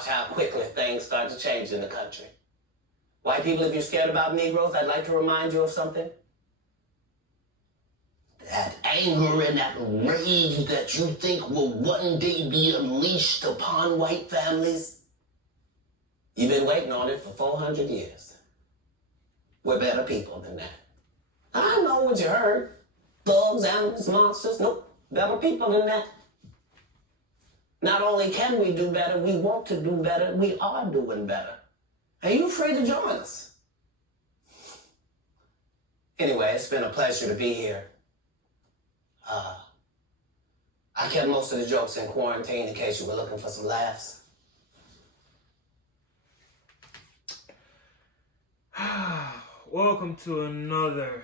watch how quickly things start to change in the country. White people, if you're scared about Negroes, I'd like to remind you of something. That anger and that rage that you think will one day be unleashed upon white families, you've been waiting on it for 400 years. We're better people than that. I know what you heard. Thugs, animals, monsters. Nope. Better people than that. Not only can we do better, we want to do better. We are doing better. Are you free to join us? Anyway, it's been a pleasure to be here. I kept most of the jokes in quarantine in case you were looking for some laughs. Welcome to another,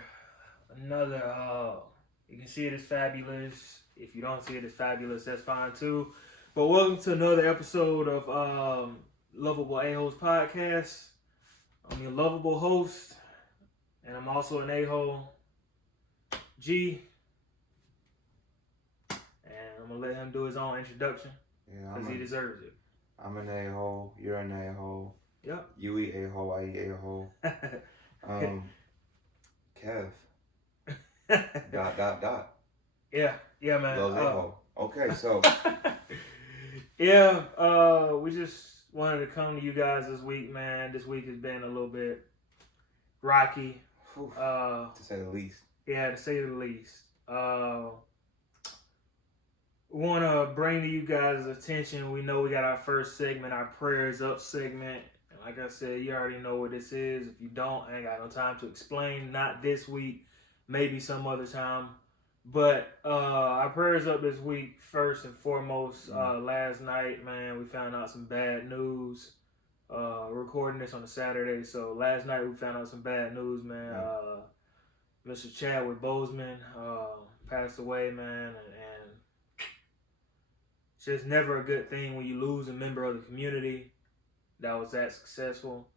you can see it as fabulous. If you don't see it as fabulous, that's fine too. But welcome to another episode of Loveable A-Holes podcast. I'm your lovable host, and I'm also an A-hole, G. And I'm going to let him do his own introduction, because he deserves it. I'm an A-hole, you're an A-hole. Yep. You eat A-hole, I eat A-hole. Kev. ... Yeah, man. Loves A-hole. Okay, so. We just wanted to come to you guys this week, man. This week has been a little bit rocky. To say the least. Yeah, to say the least. We want to bring to you guys' attention. We know we got our first segment, our Prayers Up segment. And like I said, you already know what this is. If you don't, I ain't got no time to explain. Not this week, maybe some other time. But our prayers up this week, first and foremost. Last night, man, we found out some bad news. Recording this on a Saturday, so last night we found out some bad news, man. Mr. Chadwick Boseman passed away, man, and it's just never a good thing when you lose a member of the community that was that successful.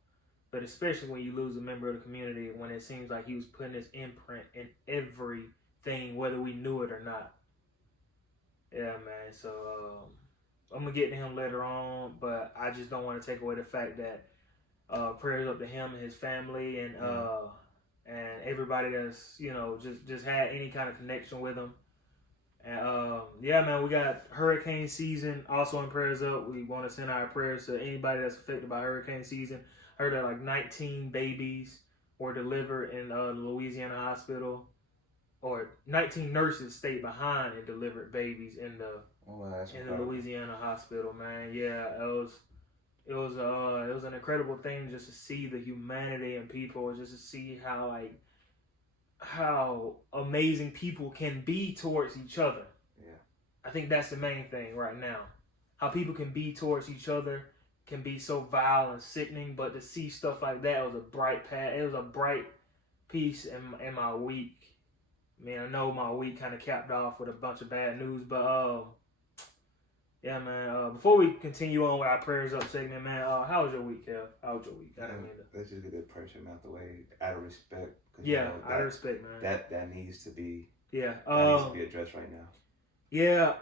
But especially when you lose a member of the community when it seems like he was putting his imprint in everything, whether we knew it or not. Yeah, man. So I'm gonna get to him later on, but I just don't want to take away the fact that prayers up to him and his family and everybody that's just had any kind of connection with him. And yeah, man, we got hurricane season also in prayers up. We want to send our prayers to anybody that's affected by hurricane season. Heard that like 19 babies were delivered in the Louisiana hospital, or 19 nurses stayed behind and delivered babies in the Louisiana hospital. Man, yeah, it was an incredible thing just to see the humanity in people, just to see how amazing people can be towards each other. Yeah, I think that's the main thing right now. How people can be towards each other can be so vile and sickening, but to see stuff like that was a bright path. It was a bright piece in my week. I mean, I know my week kind of capped off with a bunch of bad news, but yeah, man. Before we continue on with our prayers up segment, man, how was your week, Kev? How was your week? Let's just get the pressure out the way, out of respect. Yeah, out of respect, man. That needs to be. Yeah. That needs to be addressed right now. Yeah.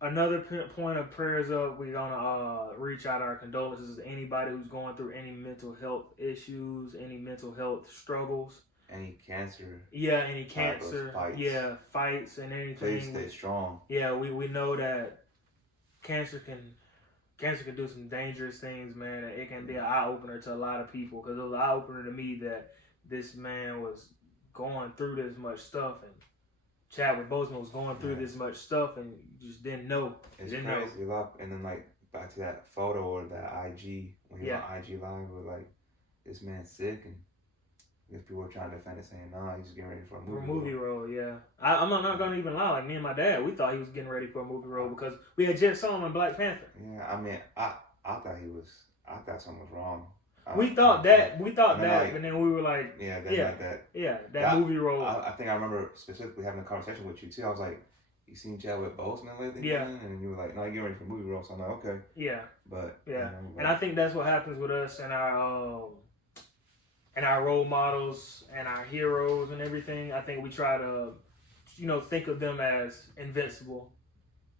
Another point of prayers up, we're gonna reach out our condolences to anybody who's going through any mental health issues, any mental health struggles. Any cancer. Yeah, any cancer. Fights. Yeah, fights and anything. Please stay strong. Yeah, we know that cancer can do some dangerous things, man. It can be an eye opener to a lot of people, because it was an eye opener to me that this man was going through this much stuff, and Chadwick Boseman was going through this much stuff, and you just didn't know. It's crazy. And then like back to that photo or that IG, when you're on IG Live, with like this man's sick, and if people were trying to defend it, saying, "No, he's just getting ready for a movie role." Yeah. I'm not gonna even lie. Like me and my dad, we thought he was getting ready for a movie role because we had just saw him in Black Panther. Yeah, I mean, I thought something was wrong. We thought that, but then we were like, that movie role. I think I remember specifically having a conversation with you too. I was like, "You seen Chadwick Boseman lately?" Yeah. And you were like, "No, you're getting ready for a movie role." So I'm like, "Okay." Yeah. But and I think that's what happens with us and our role models and our heroes and everything. I think we try to, think of them as invincible.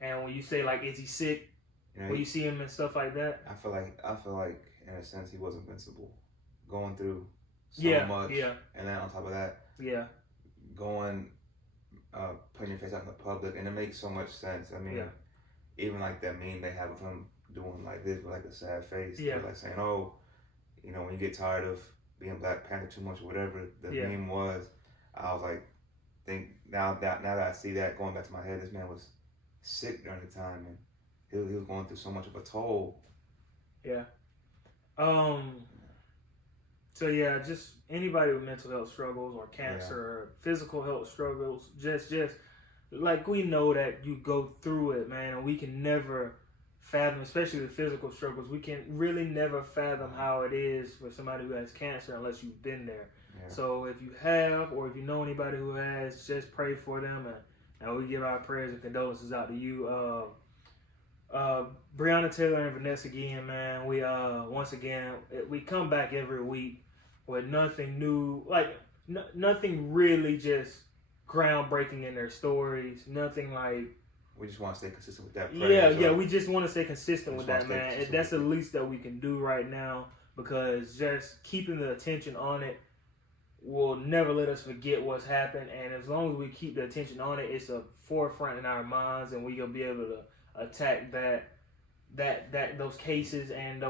And when you say like, "Is he sick?" You know, when you see him and stuff like that. I feel like in a sense he was invincible, going through so much, and then on top of that, going putting your face out in the public, and it makes so much sense. I mean, even like that meme they have of him doing like this with like a sad face, like saying, "Oh, you know, when you get tired of being Black Panther too much or whatever," the meme was. I was like, now that I see that going back to my head, this man was sick during the time, and he was going through so much of a toll. Yeah. So yeah, just anybody with mental health struggles or cancer or physical health struggles, just like we know that you go through it, man, and we can never fathom, especially the physical struggles, we can really never fathom how it is for somebody who has cancer unless you've been there. Yeah. So if you have, or if you know anybody who has, just pray for them, and we give our prayers and condolences out to you. Breonna Taylor and Vanessa Guillen, man, we once again, we come back every week with nothing new, like nothing really just groundbreaking in their stories, nothing like. We just want to stay consistent with that prayer. Yeah, we just want to stay consistent with that, man. That's the least that we can do right now, because just keeping the attention on it will never let us forget what's happened. And as long as we keep the attention on it, it's a forefront in our minds, and we'll be able to attack those cases and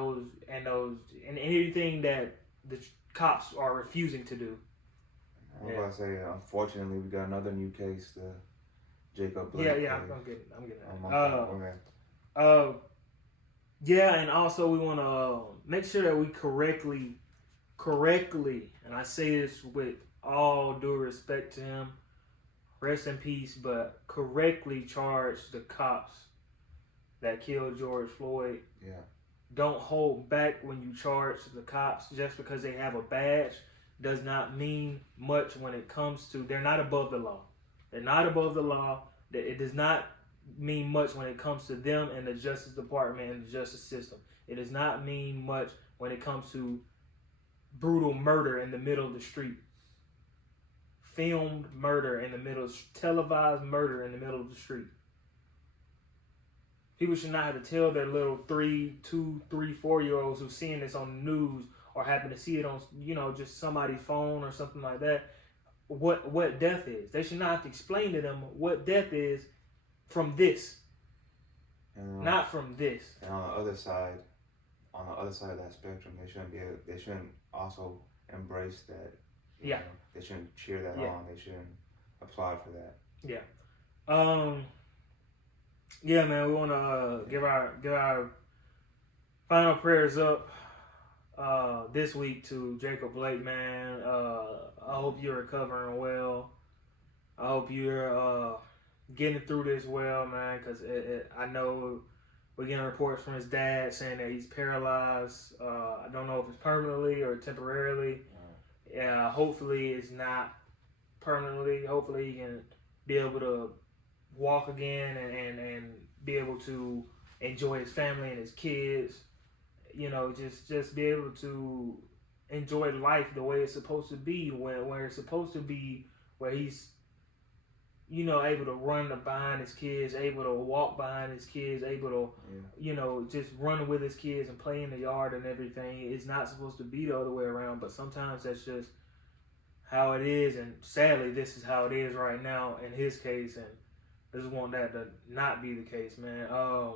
anything that the cops are refusing to do. I was about to say, unfortunately, we got another new case. Jacob Blake. I'm getting that. Yeah, and also we want to make sure that we correctly, and I say this with all due respect to him, rest in peace, but correctly charge the cops that killed George Floyd. Yeah. Don't hold back when you charge the cops. Just because they have a badge does not mean much when it comes to, they're not above the law. They're not above the law. It does not mean much when it comes to them and the Justice Department and the justice system. It does not mean much when it comes to brutal murder in the middle of the street. Filmed murder in the middle, televised murder in the middle of the street. People should not have to tell their little 3, 2, 3, 4-year-olds who's seeing this on the news or happen to see it on, just somebody's phone or something like that, what death is. They should not have to explain to them what death is from this, not from this. And on the other side of that spectrum, they shouldn't also embrace that. Yeah. They shouldn't cheer that on. They shouldn't applaud for that. Yeah. Yeah, man. We want to give our final prayers up this week to Jacob Blake, man. I hope you're recovering well. I hope you're getting through this well, man, because I know we're getting reports from his dad saying that he's paralyzed. I don't know if it's permanently or temporarily. Yeah, hopefully it's not permanently. Hopefully he can be able to walk again and be able to enjoy his family and his kids. Just be able to enjoy life the way it's supposed to be, where it's supposed to be, where he's, able to run behind his kids, able to walk behind his kids, able to, just run with his kids and play in the yard and everything. It's not supposed to be the other way around, but sometimes that's just how it is, and sadly, this is how it is right now in his case, and I just want that to not be the case, man. I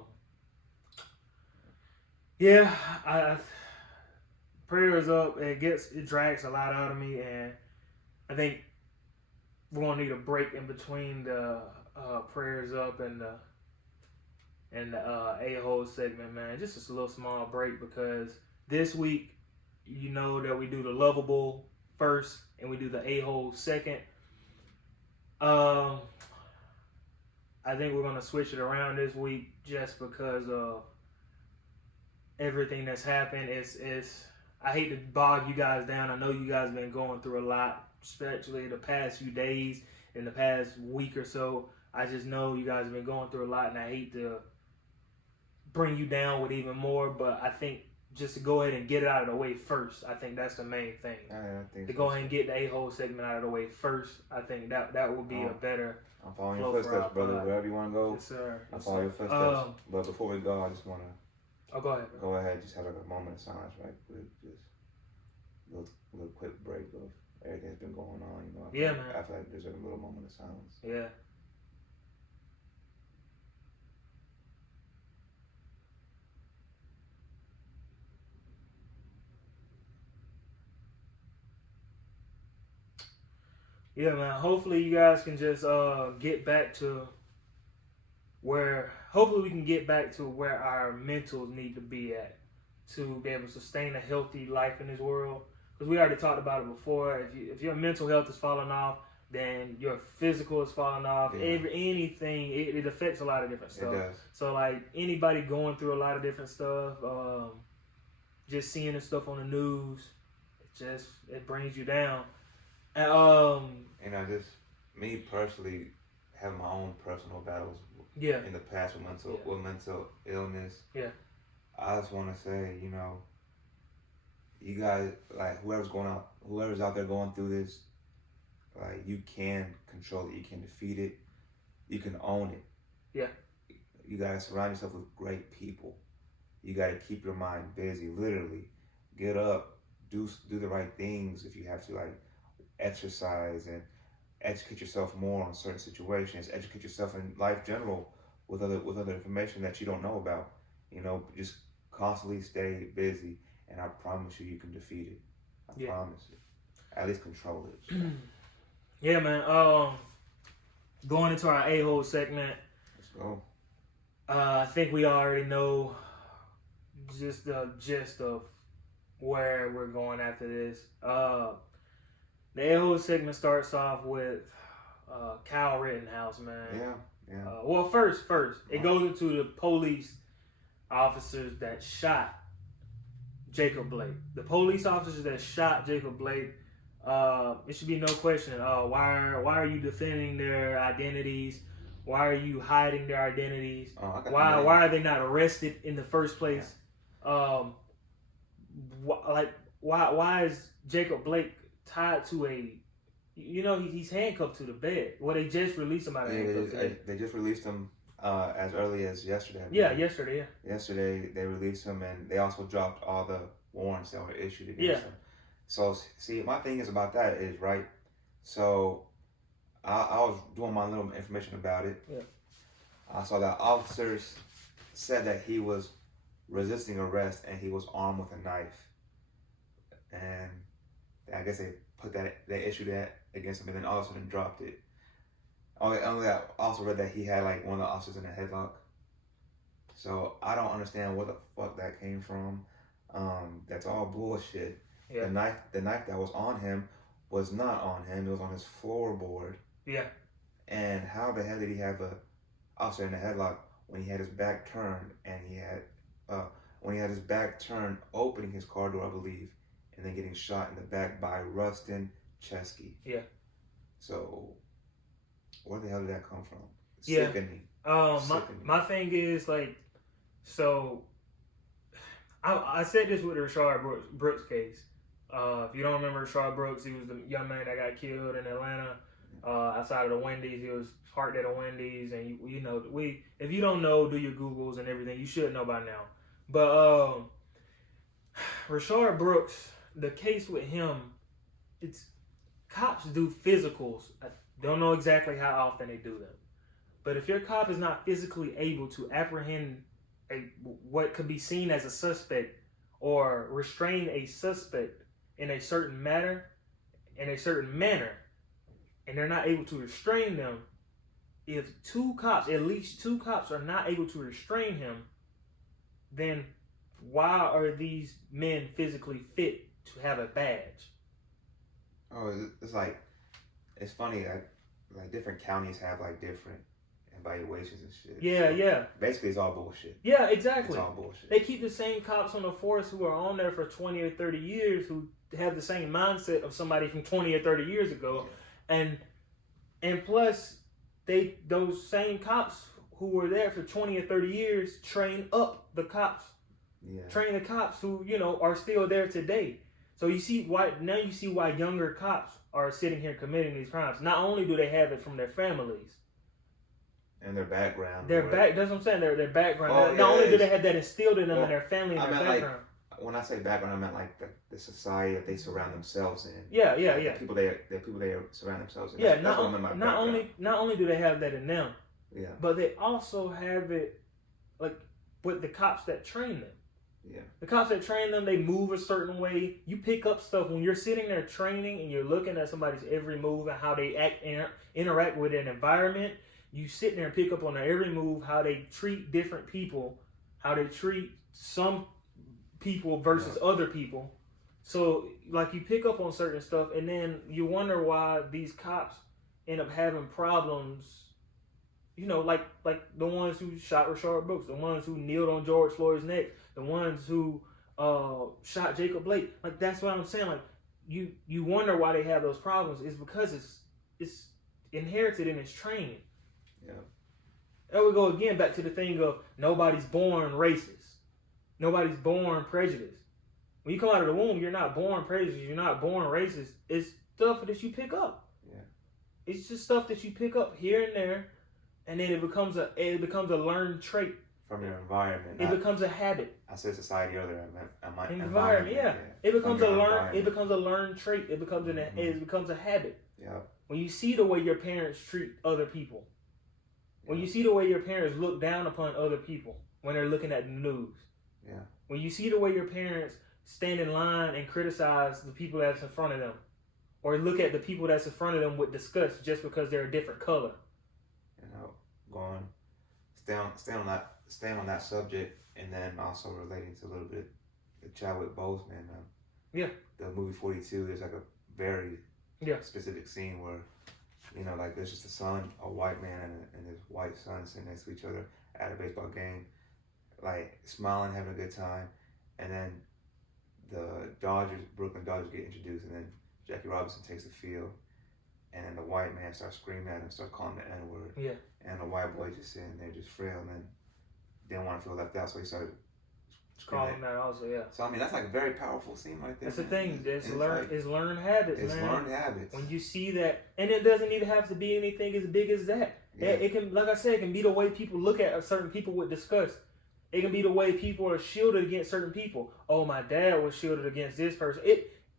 prayers up. It drags a lot out of me, and I think we're gonna need a break in between the prayers up and the a-hole segment, man. Just a little small break, because this week, that we do the Loveable first and we do the a-hole second. I think we're gonna switch it around this week just because of everything that's happened. I hate to bog you guys down. I know you guys have been going through a lot, especially the past few days, in the past week or so. I just know you guys have been going through a lot, and I hate to bring you down with even more, but I think just to go ahead and get it out of the way first. I think that's the main thing. I think to go ahead and get the a-hole segment out of the way first. I think that would be a better. I'm following your footsteps, brother. Wherever you want to go, yes, sir. I follow your footsteps. But before we go, I just want to. Oh, go ahead. Bro. Go ahead. Just have like a moment of silence, right? Quick, just a little quick break of everything that's been going on. You know. Man. I feel like there's a little moment of silence. Yeah. Yeah, man. Hopefully you guys can just get back to where. Hopefully we can get back to where our mentals need to be at to be able to sustain a healthy life in this world. Because we already talked about it before. If your mental health is falling off, then your physical is falling off. Yeah. It affects a lot of different stuff. It does. So like anybody going through a lot of different stuff, just seeing the stuff on the news, it brings you down. And I just, me personally, have my own personal battles. In the past with mental illness. Yeah. I just want to say, you know, you guys, like whoever's out there going through this, like you can control it, you can defeat it, you can own it. Yeah. You gotta surround yourself with great people. You gotta keep your mind busy. Literally, get up, do the right things if you have to, like exercise and educate yourself more on certain situations. Educate yourself in life general with other information that you don't know about. You know, just constantly stay busy, and I promise you can defeat it. I promise you. At least control it. Yeah, man. Going into our a-hole segment. Let's go. I think we already know just the gist of where we're going after this. The a-hole segment starts off with Kyle Rittenhouse, man. Yeah. Well, first, it goes into the police officers that shot Jacob Blake. The police officers that shot Jacob Blake, it should be no question. Why are you defending their identities? Why are you hiding their identities? Why are they not arrested in the first place? Yeah. Why is Jacob Blake tied to he's handcuffed to the bed? Well, they just released him out of handcuffs. They just released him as early as yesterday. Yesterday. Yesterday they released him, and they also dropped all the warrants that were issued against him. So, see, my thing is about that is, right, so I was doing my little information about it. Yeah. I saw that officers said that he was resisting arrest and he was armed with a knife. And I guess they issued that against him, and then all of a sudden dropped it. I also read that he had like one of the officers in a headlock. So I don't understand where the fuck that came from. That's all bullshit. Yeah. The knife that was on him was not on him. It was on his floorboard. Yeah. And how the hell did he have a officer in a headlock when he had his back turned and he had his back turned, opening his car door, I believe, and then getting shot in the back by Rustin Chesky. Yeah. So, where the hell did that come from? Yeah. Sickening. My thing is, like, so I said this with the Rashard Brooks case. If you don't remember Rashard Brooks, he was the young man that got killed in Atlanta outside of the Wendy's. He was parked at a Wendy's, and if you don't know, do your Googles and everything. You should know by now. But Rashard Brooks, the case with him, it's cops do physicals. I don't know exactly how often they do them, but if your cop is not physically able to apprehend what could be seen as a suspect or restrain a suspect in a certain manner, and they're not able to restrain them, if at least two cops are not able to restrain him, then why are these men physically fit to have a badge? Oh, it's funny, like different counties have like different evaluations and shit. Yeah. Basically, it's all bullshit. Yeah, exactly. It's all bullshit. They keep the same cops on the force who are on there for 20 or 30 years who have the same mindset of somebody from 20 or 30 years ago. Yeah. And plus, those same cops who were there for 20 or 30 years train up the cops Yeah. Train the cops who, you know, are still there today. So you see why younger cops are sitting here committing these crimes. Not only do they have it from their families and their background. That's what I'm saying. Their background. Oh, not only do they have that instilled in them in their family and their background. Like, when I say background, I meant like the society that they surround themselves in. Yeah. The people they surround themselves in. Yeah. Not only do they have that in them. Yeah. But they also have it, like, with the cops that train them. Yeah. The cops that train them, they move a certain way. You pick up stuff when you're sitting there training and you're looking at somebody's every move and how they act interact with an environment. You sit there and pick up on their every move, how they treat different people, how they treat some people versus other people. So, like, you pick up on certain stuff, and then you wonder why these cops end up having problems. You know, like the ones who shot Rashard Brooks, the ones who kneeled on George Floyd's neck, the ones who shot Jacob Blake. Like, that's what I'm saying. Like, you wonder why they have those problems. It's because it's inherited and it's trained. Yeah. There we go again, back to the thing of nobody's born racist. Nobody's born prejudiced. When you come out of the womb, you're not born prejudiced. You're not born racist. It's stuff that you pick up. Yeah. It's just stuff that you pick up here and there, and then it becomes a learned trait. From your environment. It becomes a habit. I said society earlier. I meant environment. Yeah. It becomes a learned trait. It becomes a habit. Yeah. When you see the way your parents treat other people. When you see the way your parents look down upon other people when they're looking at the news. Yeah. When you see the way your parents stand in line and criticize the people that's in front of them, or look at the people that's in front of them with disgust just because they're a different color. You know, staying on that subject, and then also relating to a little bit the Chadwick Boseman. The movie 42. There's like a very specific scene where, you know, like there's just a son, a white man and his white son sitting next to each other at a baseball game, like smiling, having a good time, and then the Brooklyn Dodgers get introduced, and then Jackie Robinson takes the field, and then the white man starts screaming at him, starts calling the N-word. Yeah. And the white boy just sitting there, just frail, and then didn't want to feel left out, so he started calling that also, yeah. So I mean, that's like a very powerful scene right there. That's the thing. It's learned habits, it's man. Learned habits. When you see that, and it doesn't even have to be anything as big as that. Yeah. It can, like I said, it can be the way people look at certain people with disgust. It can be the way people are shielded against certain people. Oh, my dad was shielded against this person.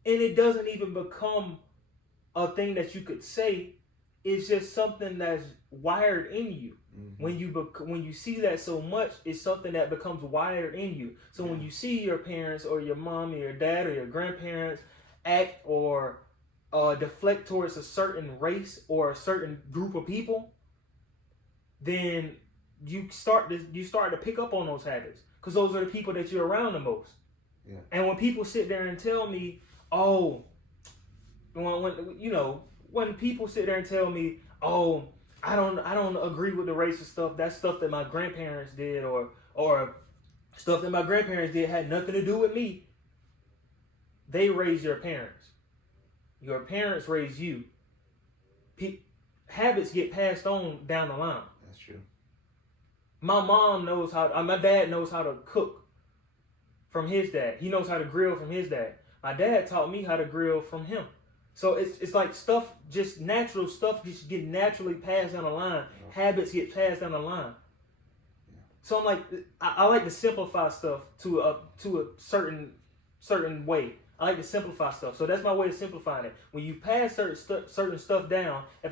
It doesn't even become a thing that you could say. It's just something that's wired in you. Mm-hmm. When you see that so much, it's something that becomes wired in you. So when you see your parents or your mom or your dad or your grandparents act or deflect towards a certain race or a certain group of people, then you start to pick up on those habits, because those are the people that you're around the most. Yeah. And when people sit there and tell me, when people sit there and tell me, oh, I don't agree with the racist stuff. That's stuff that my grandparents did, or stuff that my grandparents did had nothing to do with me. They raised your parents. Your parents raised you. Habits get passed on down the line. That's true. My dad knows how to cook from his dad. He knows how to grill from his dad. My dad taught me how to grill from him. So it's like stuff, just natural stuff, just get naturally passed down the line. Yeah. Habits get passed down the line. Yeah. So I'm like, I like to simplify stuff to a certain way. I like to simplify stuff. So that's my way of simplifying it. When you pass certain stuff down, if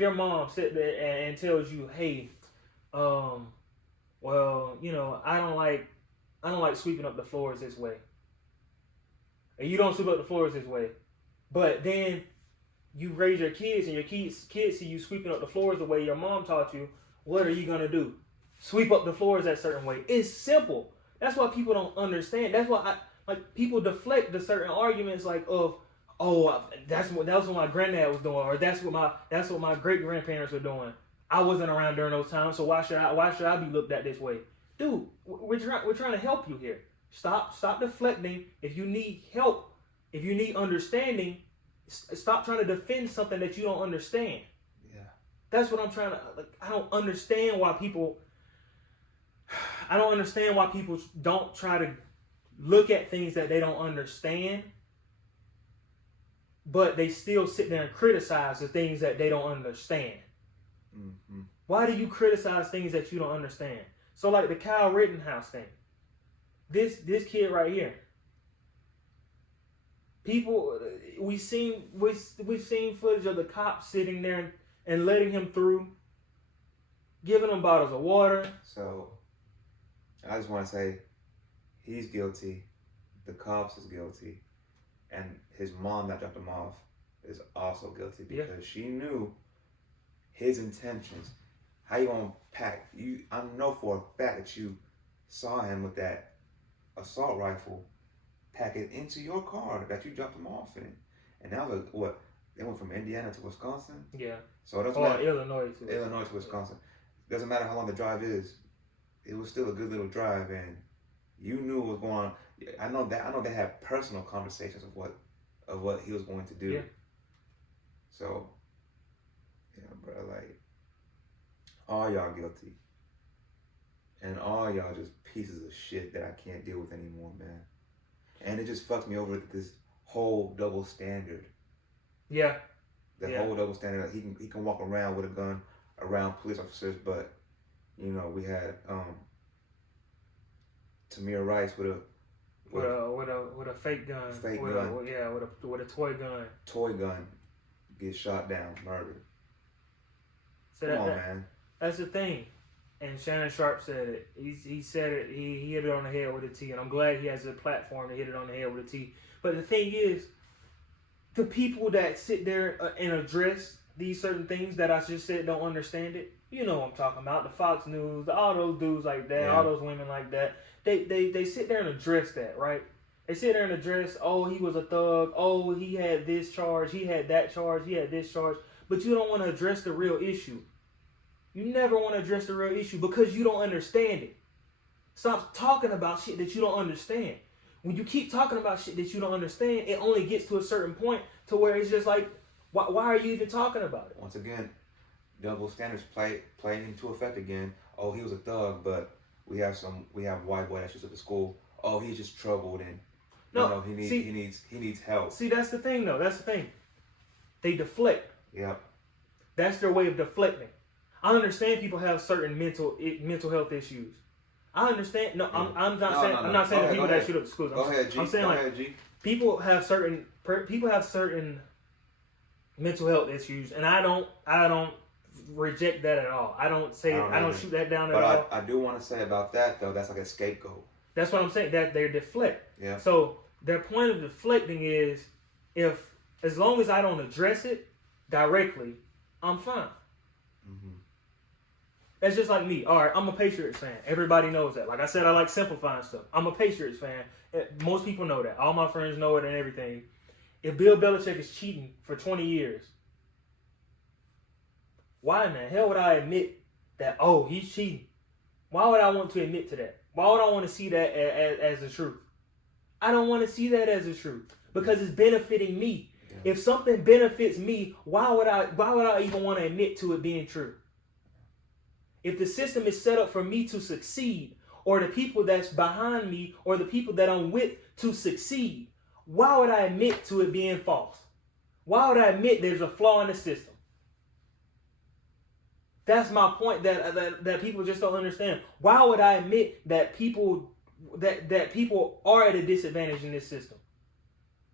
your mom sit there and tells you, hey, well, you know, I don't like sweeping up the floors this way. And you don't sweep up the floors this way. But then you raise your kids and your kids see you sweeping up the floors the way your mom taught you. What are you going to do? Sweep up the floors that certain way. It's simple. That's why people don't understand. That's why people deflect the certain arguments like that's what my granddad was doing, or that's what my great grandparents were doing. I wasn't around during those times, so why should I be looked at this way? Dude, we're trying to help you here. Stop deflecting. If you need help, if you need understanding, stop trying to defend something that you don't understand. Yeah. That's what I'm trying to, I don't understand why people, I don't understand why people don't try to look at things that they don't understand, but they still sit there and criticize the things that they don't understand. Mm-hmm. Why do you criticize things that you don't understand? So like the Kyle Rittenhouse thing. This kid right here. People, we've seen footage of the cops sitting there and letting him through, giving him bottles of water. So, I just want to say, he's guilty, the cops is guilty, and his mom that dropped him off is also guilty because she knew his intentions. How you gonna pack? I know for a fact that you saw him with that assault rifle, pack it into your car that you dropped him off in, and that was what they went from Indiana to Wisconsin. Yeah. So it doesn't matter. Illinois to Wisconsin. Doesn't matter how long the drive is. It was still a good little drive, and you knew what was going on. I know they had personal conversations of what he was going to do. Yeah. So, yeah, bro, like, all y'all guilty. And all y'all just pieces of shit that I can't deal with anymore, man. And it just fucks me over with this whole double standard. Yeah. The whole double standard. He can walk around with a gun around police officers, but you know, we had Tamir Rice with a fake gun. With a toy gun. Toy gun gets shot down, murdered. So Come on, man. That's the thing. And Shannon Sharp said it. He said it. He hit it on the head with a T. And I'm glad he has a platform to hit it on the head with a T. But the thing is, the people that sit there and address these certain things that I just said don't understand it. You know what I'm talking about. The Fox News, all those dudes like that, all those women like that. They sit there and address that, right? They sit there and address, oh, he was a thug. Oh, he had this charge. He had that charge. He had this charge. But you don't want to address the real issue. You never want to address the real issue because you don't understand it. Stop talking about shit that you don't understand. When you keep talking about shit that you don't understand, it only gets to a certain point to where it's just like, why are you even talking about it? Once again, double standards playing into effect again. Oh, he was a thug, but we have white boy that shows up at school. Oh, he's just troubled and he needs help. See, that's the thing though. That's the thing. They deflect. Yep. That's their way of deflecting. I understand people have certain mental health issues. I understand. No, I'm not saying people that shoot up schools. I'm saying people have certain mental health issues, and I don't reject that at all. I don't shoot that down at all. But I do want to say about that though, that's like a scapegoat. That's what I'm saying. That they deflect. Yeah. So their point of deflecting is, as long as I don't address it directly, I'm fine. Mm-hmm. That's just like me. All right, I'm a Patriots fan. Everybody knows that. Like I said, I like simplifying stuff. I'm a Patriots fan. Most people know that. All my friends know it and everything. If Bill Belichick is cheating for 20 years, why in the hell would I admit that, oh, he's cheating? Why would I want to admit to that? Why would I want to see that as the truth? I don't want to see that as the truth because it's benefiting me. Yeah. If something benefits me, why would I even want to admit to it being true? If the system is set up for me to succeed, or the people that's behind me, or the people that I'm with to succeed, why would I admit to it being false? Why would I admit there's a flaw in the system? That's my point that people just don't understand. Why would I admit that people are at a disadvantage in this system?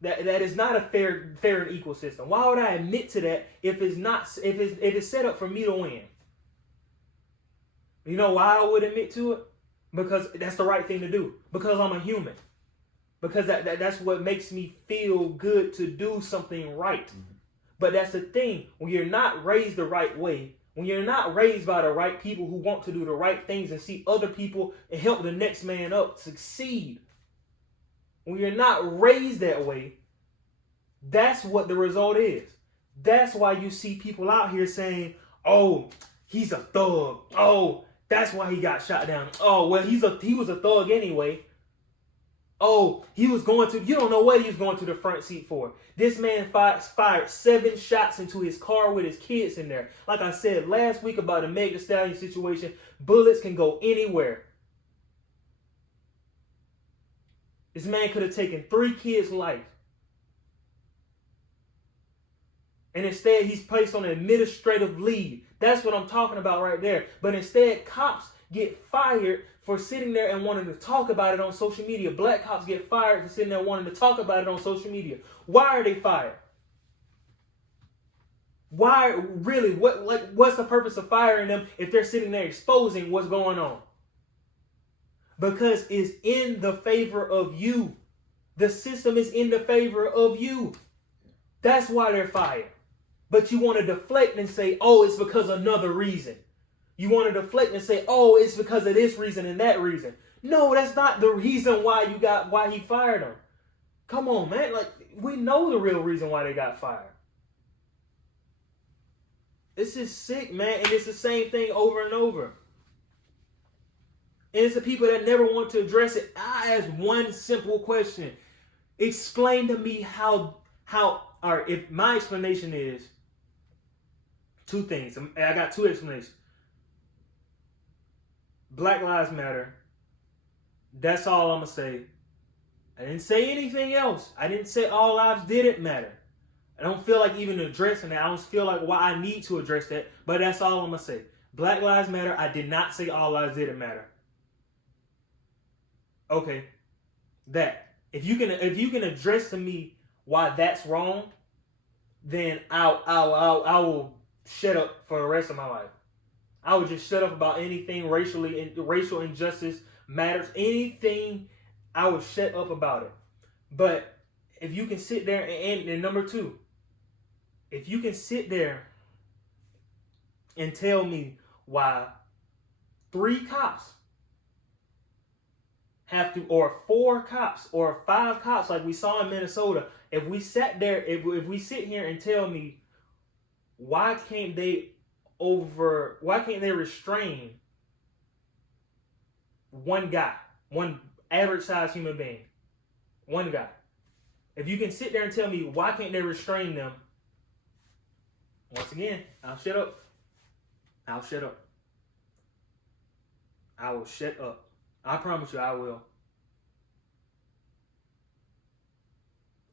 That is not a fair and equal system. Why would I admit to that if it's set up for me to win? You know why I would admit to it? Because that's the right thing to do. Because I'm a human. Because that's what makes me feel good to do something right. Mm-hmm. But that's the thing. When you're not raised the right way, when you're not raised by the right people who want to do the right things and see other people and help the next man up succeed, when you're not raised that way, that's what the result is. That's why you see people out here saying, oh, he's a thug. Oh, that's why he got shot down. Oh, well, he was a thug anyway. Oh, you don't know what he was going to the front seat for. This man fired 7 shots into his car with his kids in there. Like I said last week about the Meg Thee Stallion situation, bullets can go anywhere. This man could have taken 3 kids' life. And instead, he's placed on administrative leave. That's what I'm talking about right there. But instead, cops get fired for sitting there and wanting to talk about it on social media. Black cops get fired for sitting there wanting to talk about it on social media. Why are they fired? Why, really? What's the purpose of firing them if they're sitting there exposing what's going on? Because it's in the favor of you. The system is in the favor of you. That's why they're fired. But you want to deflect and say, oh, it's because of another reason. You want to deflect and say, oh, it's because of this reason and that reason. No, that's not the reason why he fired them. Come on, man. Like, we know the real reason why they got fired. This is sick, man. And it's the same thing over and over. And it's the people that never want to address it. I ask one simple question. Explain to me or if my explanation is 2 things. I got 2 explanations. Black Lives Matter. That's all I'm going to say. I didn't say anything else. I didn't say all lives didn't matter. I don't feel like even addressing that. I don't feel like why I need to address that. But that's all I'm going to say. Black Lives Matter. I did not say all lives didn't matter. Okay. That. If you can address to me why that's wrong, then I will shut up for the rest of my life. I would just shut up about anything racial injustice matters. Anything, I would shut up about it. But if you can sit there and number 2, if you can sit there and tell me why 3 cops have to, or 4 cops, or 5 cops like we saw in Minnesota, if we sat there, if we sit here and tell me why can't they restrain one guy, one average sized human being, one guy. If you can sit there and tell me why can't they restrain them, once again, I'll shut up. I will shut up. I promise you I will.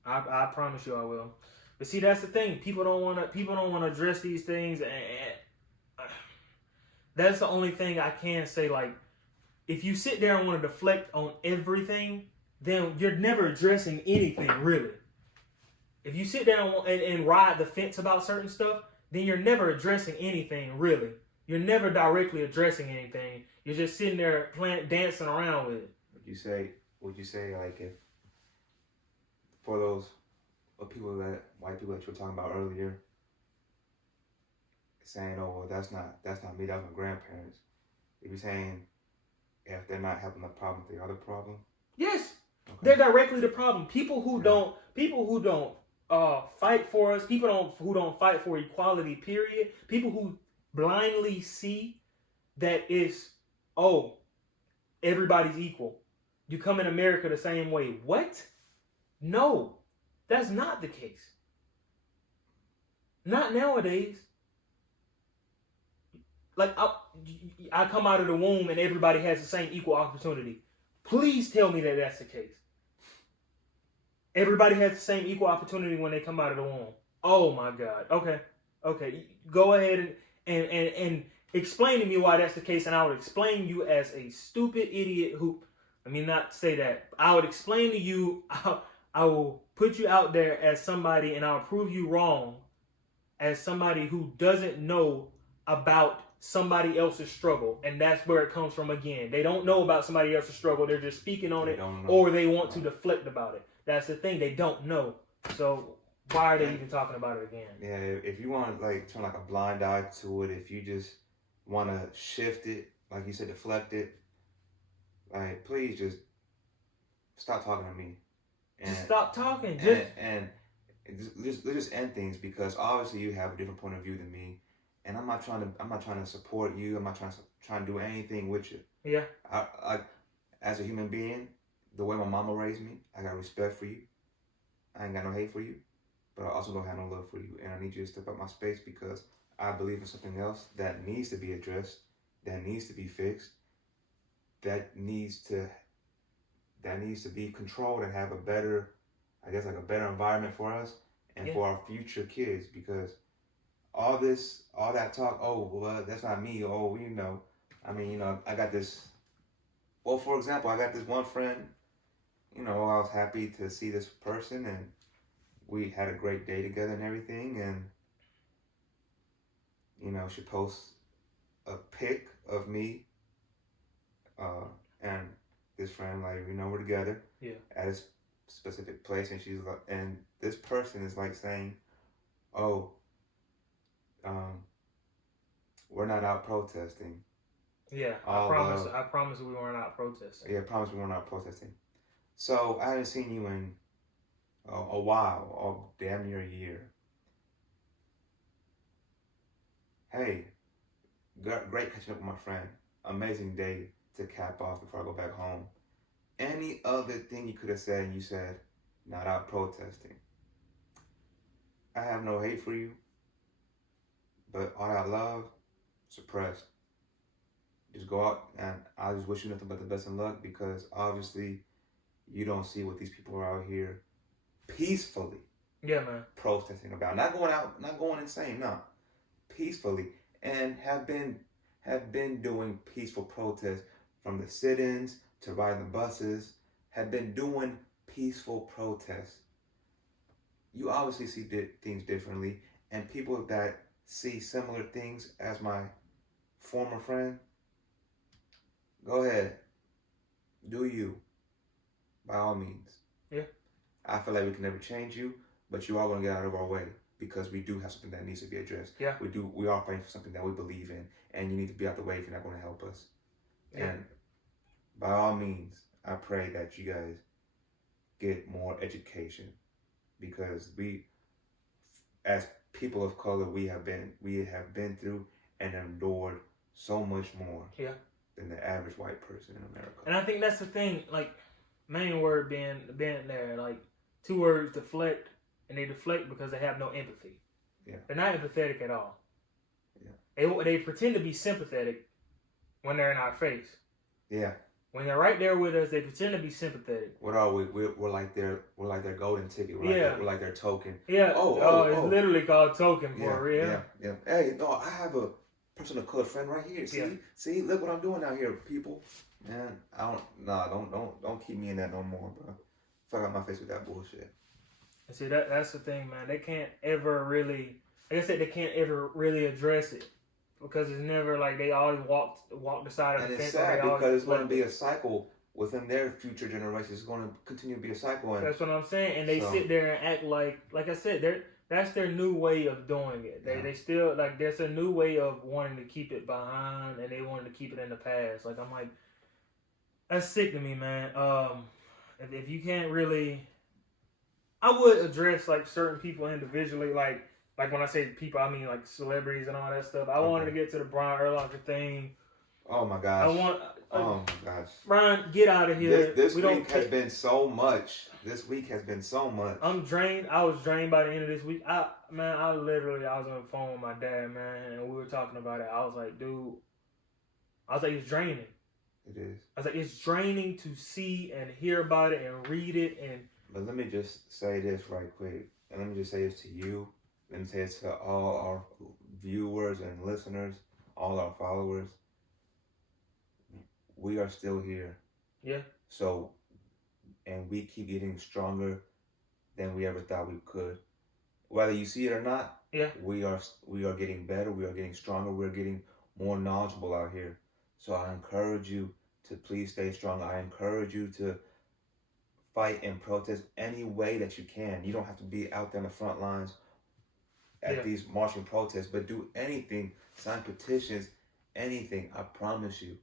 I promise you I will. But see, that's the thing. People don't want to address these things, and that's the only thing I can say. Like, if you sit there and want to deflect on everything, then you're never addressing anything, really. If you sit down and ride the fence about certain stuff, then you're never addressing anything, really. You're never directly addressing anything. You're just sitting there dancing around with it. Would you say like, if for those white people that you were talking about earlier, saying, oh, well, that's not me, that was my grandparents. If you're saying if they're not helping the problem, they are the problem? Yes. Okay. They're directly the problem. People who don't fight for us, who don't fight for equality, period. People who blindly see that it's, oh, everybody's equal. You come in America the same way. What? No, that's not the case. Not nowadays. Like, I come out of the womb and everybody has the same equal opportunity. Please tell me that that's the case. Everybody has the same equal opportunity when they come out of the womb. Oh my God. Okay. Go ahead and explain to me why that's the case, and I would explain you as a stupid idiot who, let me not say that. I would explain to you, I will put you out there as somebody, and I'll prove you wrong as somebody who doesn't know about somebody else's struggle. And that's where it comes from again. They don't know about somebody else's struggle. They're just speaking on it, or they want to deflect about it. That's the thing. They don't know. So why are they even talking about it again? Yeah, if you want to like turn like a blind eye to it, if you just want to shift it, like you said, deflect it, like, please just stop talking to me. Just stop talking. And let's just end things, because obviously you have a different point of view than me, and I'm not trying to support you. I'm not trying to do anything with you. Yeah. I as a human being, the way my mama raised me, I got respect for you. I ain't got no hate for you, but I also don't have no love for you. And I need you to step up my space, because I believe in something else that needs to be addressed, that needs to be fixed, that needs to that needs to be controlled and have a better, I guess, like a better environment for us and for our future kids, because all that talk, oh, well, that's not me. Oh, you know, I mean, you know, I got this. Well, for example, I got this one friend, you know, I was happy to see this person and we had a great day together and everything. And, you know, she posts a pic of me and this friend, like, you know, we're together at a specific place. And she's like, and this person is like saying, oh, we're not out protesting. Yeah, I promise we weren't out protesting. Yeah, I promise we weren't out protesting. So I haven't seen you in a while, damn near a year. Hey, great catching up with my friend. Amazing day to cap off before I go back home. Any other thing you could have said, and you said, not out protesting. I have no hate for you, but all that love, suppressed. Just go out, and I just wish you nothing but the best of luck, because obviously you don't see what these people are out here peacefully protesting about. Not going out, not going insane, no. Peacefully. And have been doing peaceful protests, from the sit-ins to riding the buses, have been doing peaceful protests. You obviously see things differently, and people that see similar things as my former friend, go ahead, do you, by all means. Yeah. I feel like we can never change you, but you are going to get out of our way, because we do have something that needs to be addressed. Yeah. We are fighting for something that we believe in, and you need to be out the way if you're not going to help us. Yeah. And by all means, I pray that you guys get more education, because we, as people of color, we have been through and endured so much more than the average white person in America. And I think that's the thing, like, main word being there, like, two words, deflect, and they deflect because they have no empathy. Yeah. They're not empathetic at all. Yeah. They pretend to be sympathetic when they're in our face. Yeah. When they're right there with us, they pretend to be sympathetic. What are we? We're like their golden ticket. We're like their token. Yeah. It's literally called token for real. Yeah. Hey, no, I have a person of color friend right here. See, look what I'm doing out here, people. Man, don't keep me in that no more, bro. Fuck out my face with that bullshit. And see, that's the thing, man. They can't ever really, like I said, they can't ever really address it. Because it's never like they always walk the side of the fence. And it's sad because it's going to be a cycle within their future generations. It's going to continue to be a cycle. And that's what I'm saying. And they sit there and act like I said, that's their new way of doing it. They still, like, there's a new way of wanting to keep it behind, and they wanted to keep it in the past. Like, I'm like, that's sick to me, man. If you can't really, I would address, like, certain people individually, like when I say people, I mean like celebrities and all that stuff. I wanted to get to the Brian Urlacher thing. Oh my gosh. Oh my gosh. Brian, get out of here. This week has been so much. I'm drained. I was drained by the end of this week. I was on the phone with my dad, man, and we were talking about it. I was like, dude, it's draining. It is. I was like, it's draining to see and hear about it and read it. But let me just say this right quick. And let me just say this to you. Let me say it to all our viewers and listeners, all our followers. We are still here. Yeah. So, and we keep getting stronger than we ever thought we could. Whether you see it or not, we are getting better. We are getting stronger. We're getting more knowledgeable out here. So I encourage you to please stay strong. I encourage you to fight and protest any way that you can. You don't have to be out there on the front lines at these marching protests, but do anything, sign petitions, anything. I promise you,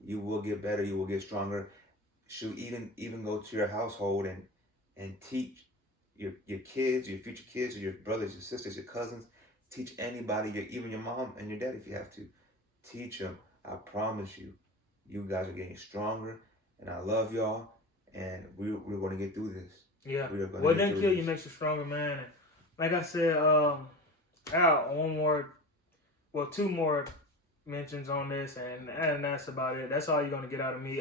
you will get better. You will get stronger. Should even go to your household and teach your kids, your future kids, or your brothers, your sisters, your cousins. Teach anybody, even your mom and your dad if you have to. Teach them. I promise you, you guys are getting stronger, and I love y'all, and we're going to get through this. Yeah. What doesn't kill you makes you stronger, man. And like I said, I got two more mentions on this, and that's about it. That's all you're gonna get out of me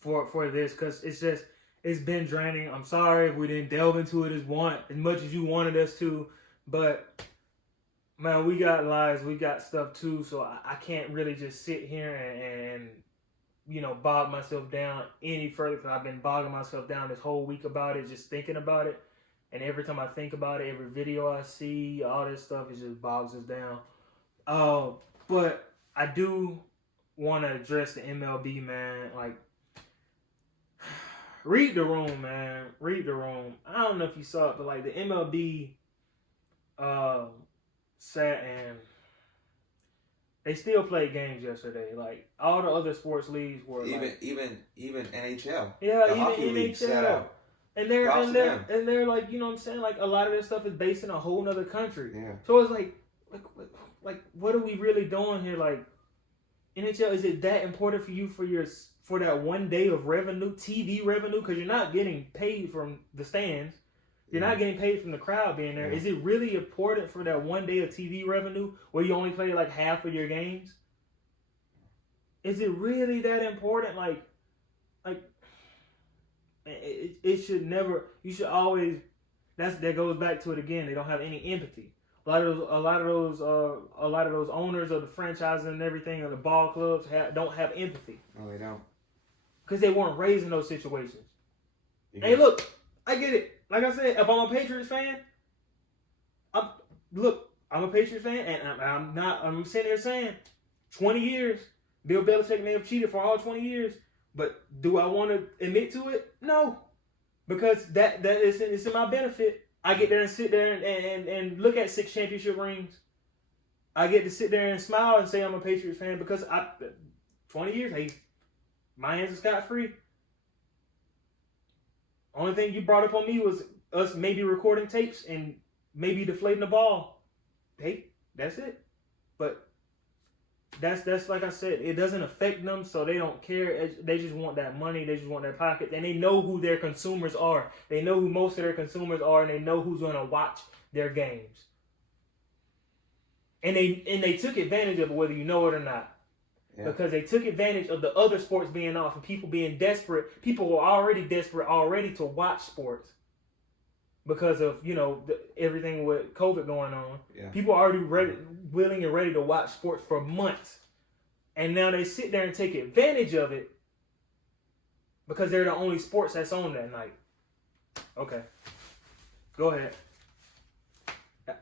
for this, because it's been draining. I'm sorry if we didn't delve into it as much as you wanted us to, but man, we got lives, we got stuff too, so I can't really just sit here and bog myself down any further, because I've been bogging myself down this whole week about it, just thinking about it. And every time I think about it, every video I see, all this stuff, it just bogs us down. But I do want to address the MLB, man. Like, read the room, man. Read the room. I don't know if you saw it, but like the MLB sat and they still played games yesterday. Like all the other sports leagues were even NHL. Yeah, the even hockey league sat out. And they're like, you know what I'm saying? Like a lot of this stuff is based in a whole nother country. Yeah. So it's like what are we really doing here? Like NHL, is it that important for you for that 1 day of revenue, TV revenue? Because you're not getting paid from the stands. You're not getting paid from the crowd being there. Yeah. Is it really important for that 1 day of TV revenue where you only play like half of your games? Is it really that important? Like it should never. You should always. That goes back to it again. They don't have any empathy. A lot of those owners of the franchises and everything of the ball clubs don't have empathy. No, they don't. Because they weren't raised in those situations. Yeah. Hey, look, I get it. Like I said, if I'm a Patriots fan, I'm a Patriots fan, and I'm sitting there saying, 20 years, Bill Belichick may have cheated for all 20 years. But do I want to admit to it? No, because that is it's in my benefit. I get there and sit there and look at 6 championship rings. I get to sit there and smile and say I'm a Patriots fan because 20 years, hey, my hands are scot-free. Only thing you brought up on me was us maybe recording tapes and maybe deflating the ball. Hey, that's it. But that's like I said, it doesn't affect them, so they don't care. They just want that money. They just want their pockets, and they know who their consumers are. They know who most of their consumers are, and they know who's going to watch their games. And they took advantage of it, whether you know it or not, because they took advantage of the other sports being off and people being desperate. People were already desperate to watch sports because of everything with COVID going on. Yeah. People are already willing and ready to watch sports for months. And now they sit there and take advantage of it because they're the only sports that's on that night. Okay. Go ahead.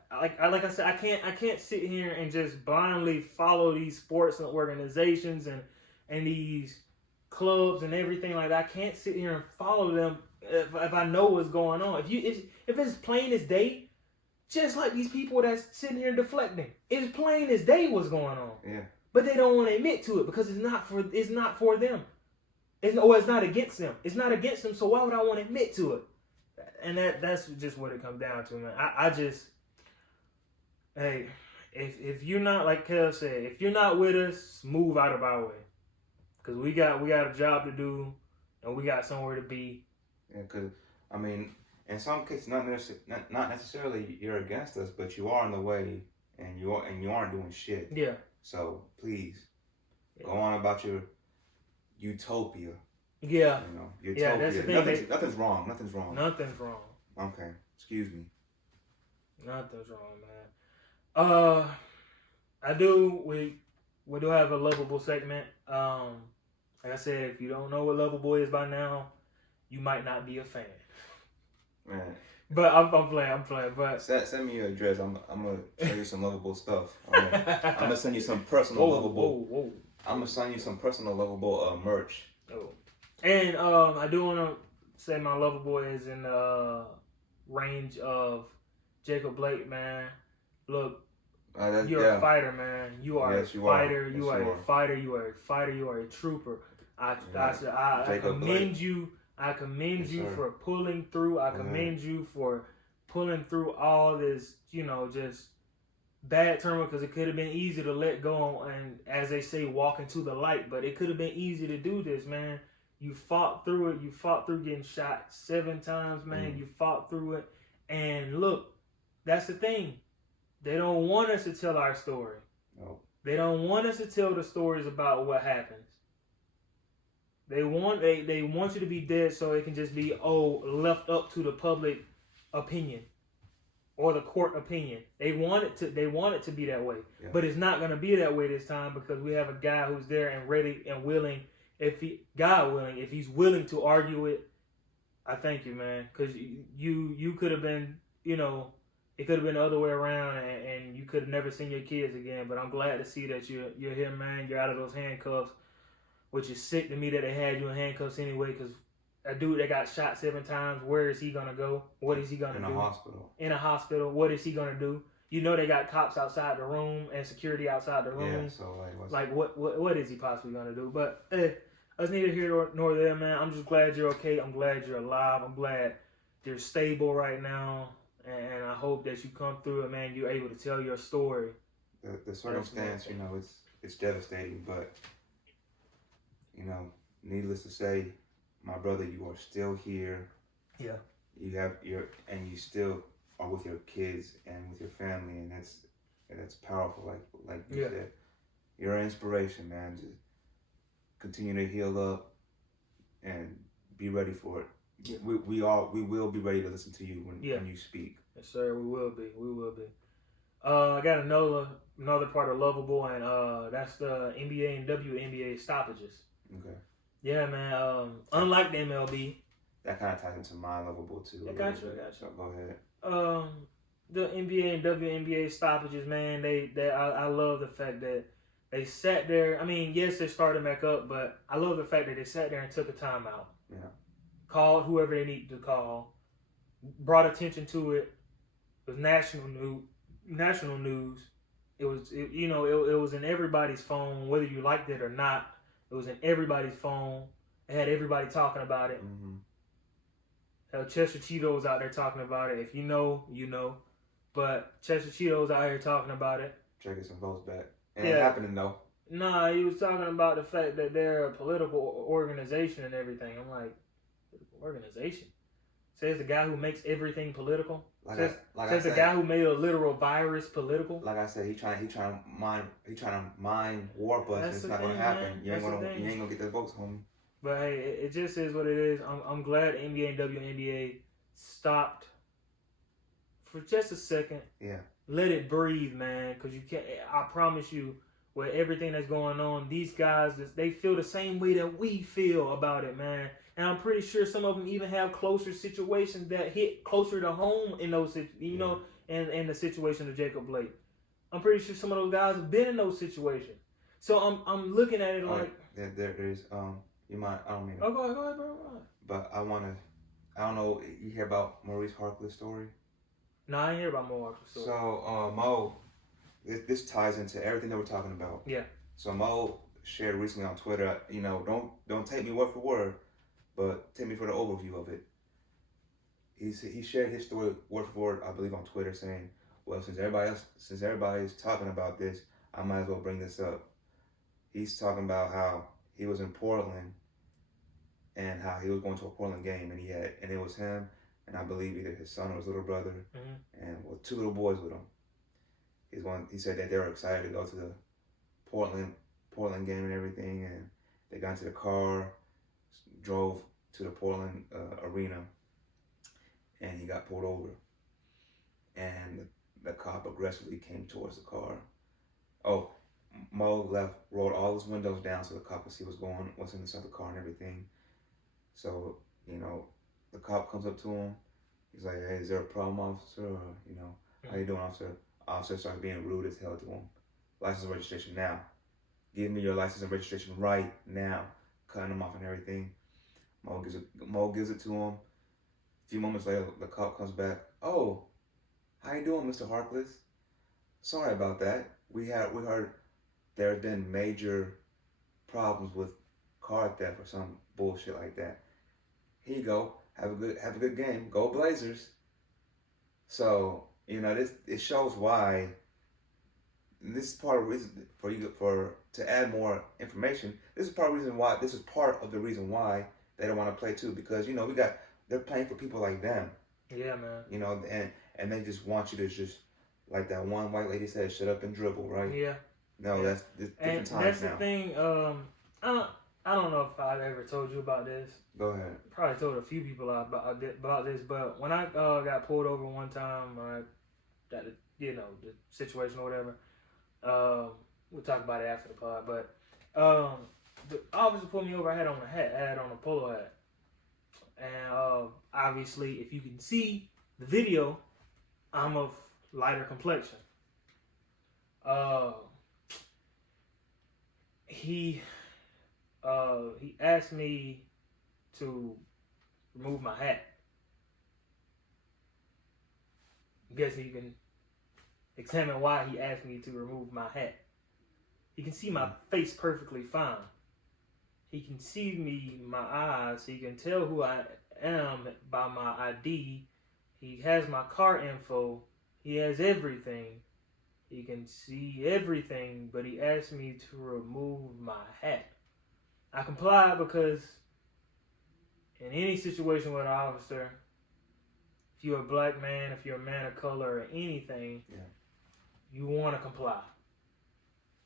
Like I said, I can't sit here and just blindly follow these sports and organizations and these clubs and everything like that. I can't sit here and follow them if I know what's going on. If it's plain as day, just like these people that's sitting here deflecting, it's plain as day what's going on. Yeah. But they don't want to admit to it because it's not for them. It's not against them. It's not against them. So why would I want to admit to it? And that's just what it comes down to, man. I just, hey, if you're not, like Kel said, if you're not with us, move out of our way, because we got a job to do and we got somewhere to be. Yeah, because I mean, in some cases, not necessarily you're against us, but you are in the way, and you aren't doing shit. Yeah. So please, go on about your utopia. Yeah. Utopia. Yeah, that's the thing. Nothing's wrong. Nothing's wrong. Nothing's wrong. Okay. Excuse me. Nothing's wrong, man. We do have a Loveable segment. Like I said, if you don't know what Loveable is by now, you might not be a fan. Man. But I'm playing. But send me your address. I'm gonna show you some Loveable stuff. I'm gonna send you some personal Loveable. Whoa. I'm gonna send you some personal Loveable merch. Oh. And I do want to say my Loveable is in the range of Jacob Blake, man. Look, you're a fighter, man. You are a fighter. You are a fighter. You are a fighter. You are a trooper. I commend you. I commend you for pulling through. I commend you for pulling through all this, just bad turmoil, because it could have been easy to let go and, as they say, walk into the light. But it could have been easy to do this, man. You fought through it. You fought through getting shot 7 times, man. You fought through it. And look, that's the thing. They don't want us to tell our story. No. They don't want us to tell the stories about what happens. They want you to be dead so it can just be left up to the public opinion or the court opinion. They want it to be that way. Yeah. But it's not going to be that way this time because we have a guy who's there and ready and willing, if he's willing to argue it. I thank you, man, because you could have been, it could have been the other way around, and you could have never seen your kids again. But I'm glad to see that you're here, man. You're out of those handcuffs, which is sick to me that they had you in handcuffs anyway. Because a dude that got shot 7 times, where is he gonna go? What is he gonna do? In a hospital. What is he gonna do? They got cops outside the room and security outside the room. Yeah. So what is he possibly gonna do? But that's neither here nor there, man. I'm just glad you're okay. I'm glad you're alive. I'm glad you're stable right now. And I hope that you come through it, man. You're able to tell your story. The circumstance, it's devastating, but, needless to say, my brother, you are still here. Yeah. You still are with your kids and with your family, and that's powerful. Like you said, you're an inspiration, man. Just continue to heal up and be ready for it. Yeah. We will be ready to listen to you when you speak. Yes, sir. We will be. I got another part of Loveable, and that's the NBA and WNBA stoppages. Okay. Yeah, man. Unlike the MLB, that kind of ties into my Loveable too. I got you. So go ahead. The NBA and WNBA stoppages, man. I love the fact that they sat there. I mean, yes, they're starting back up, but I love the fact that they sat there and took a timeout. Yeah. Called whoever they needed to call, brought attention to it. It was national news. It was in everybody's phone, whether you liked it or not. It was in everybody's phone. It had everybody talking about it. Mm-hmm. Hell, Chester Cheeto was out there talking about it. If you know, you know. But Chester Cheeto's out here talking about it. Trying to get some votes back. It ain't happening though. Nah, he was talking about the fact that they're a political organization and everything. I'm like, organization? Says the guy who makes everything political. Says the guy who made a literal virus political. Like I said, he trying to mine war bus. It's not gonna happen. You ain't gonna get the votes, homie. But hey, it just is what it is. I'm glad NBA and WNBA stopped for just a second. Yeah. Let it breathe, man. Because you can't. I promise you, with everything that's going on, these guys, they feel the same way that we feel about it, man. And I'm pretty sure some of them even have closer situations that hit closer to home in those, in the situation of Jacob Blake. I'm pretty sure some of those guys have been in those situations. So I'm looking at it like there's you might I don't mean. Oh, go ahead, bro. But I don't know. You hear about Maurice Harkless's story? No, I didn't hear about Mo Harkless's story. So Mo, this ties into everything that we're talking about. Yeah. So Mo shared recently on Twitter. Don't take me word for word, but take me for the overview of it. He shared his story word for word, I believe, on Twitter, saying, "Well, since everybody's talking about this, I might as well bring this up." He's talking about how he was in Portland and how he was going to a Portland game, and it was him and I believe either his son or his little brother, and with 2 little boys with him. He said that they were excited to go to the Portland game and everything, and they got into the car, drove to the Portland arena, and he got pulled over. And the cop aggressively came towards the car. Oh, Mo rolled all his windows down so the cop could see what's inside the car and everything. So, the cop comes up to him. He's like, "Hey, is there a problem, officer?" Or, "How you doing, officer?" Officer starts being rude as hell to him. "License and registration now. Give me your license and registration right now." Cutting him off and everything. Mo gives it to him. A few moments later, the cop comes back. "Oh, how you doing, Mr. Harkless? Sorry about that. We heard there have been major problems with car theft or some bullshit like that. Here you go. Have a good game. Go Blazers." So, it shows why. This is part of the reason to add more information. This is part of the reason why they don't want to play too, because they're playing for people like them. Yeah, man. And they just want you to just, like that one white lady said, shut up and dribble, right? Yeah. No, Yeah. that's different and times that's now. The thing. I don't know if I've ever told you about this. Go ahead. Probably told a few people about this, but when I got pulled over one time, that the situation or whatever. We'll talk about it after the pod. But the officer pulled me over. I had on a hat. I had on a polo hat, and obviously, if you can see the video, I'm of lighter complexion. He asked me to remove my hat. I guess you can examine why he asked me to remove my hat. He can see my face perfectly fine. He can see me, my eyes. He can tell who I am by my ID. He has my car info. He has everything. He can see everything, but he asked me to remove my hat. I complied because in any situation with an officer, if you're a black man, if you're a man of color or anything, you want to comply.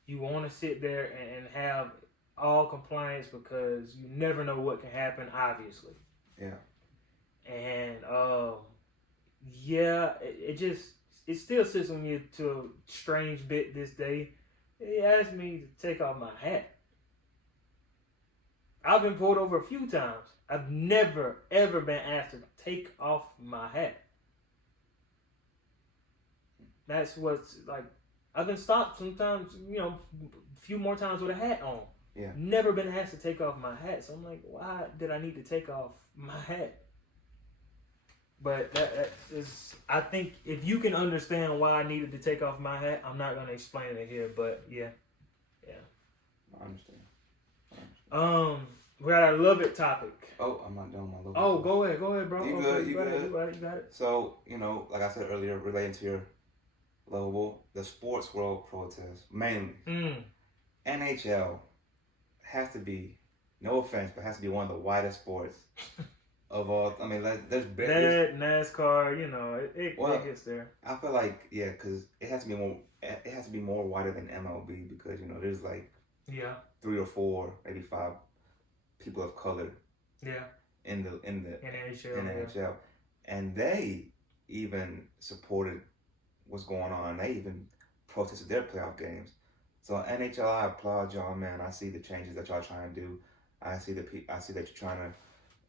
You want to sit there and have all compliance because you never know what can happen, obviously. Yeah. And it still sits with me to a strange bit this day. He asked me to take off my hat. I've been pulled over a few times. I've never, ever been asked to take off my hat. That's what's like, I've been stopped sometimes, a few more times with a hat on. Yeah. Never been asked to take off my hat. So I'm like, why did I need to take off my hat? But that is, I think if you can understand why I needed to take off my hat, I'm not going to explain it here, but yeah. I understand. We got our Love It topic. Oh, I'm not done my Love It. Oh, go ahead, bro. You okay, good. You got it. So, like I said earlier, relating to your Loveable, the sports world protest, mainly. NHL has to be, no offense, but has to be one of the widest sports of all. I mean, there's NASCAR, it gets there. I feel like, because it has to be more. It has to be more wider than MLB because there's like 3 or 4, maybe 5 people of color. Yeah. In the NHL, and they even supported what's going on. They even protested their playoff games. So NHL, I applaud y'all, man. I see the changes that y'all trying to do. I see that you're trying to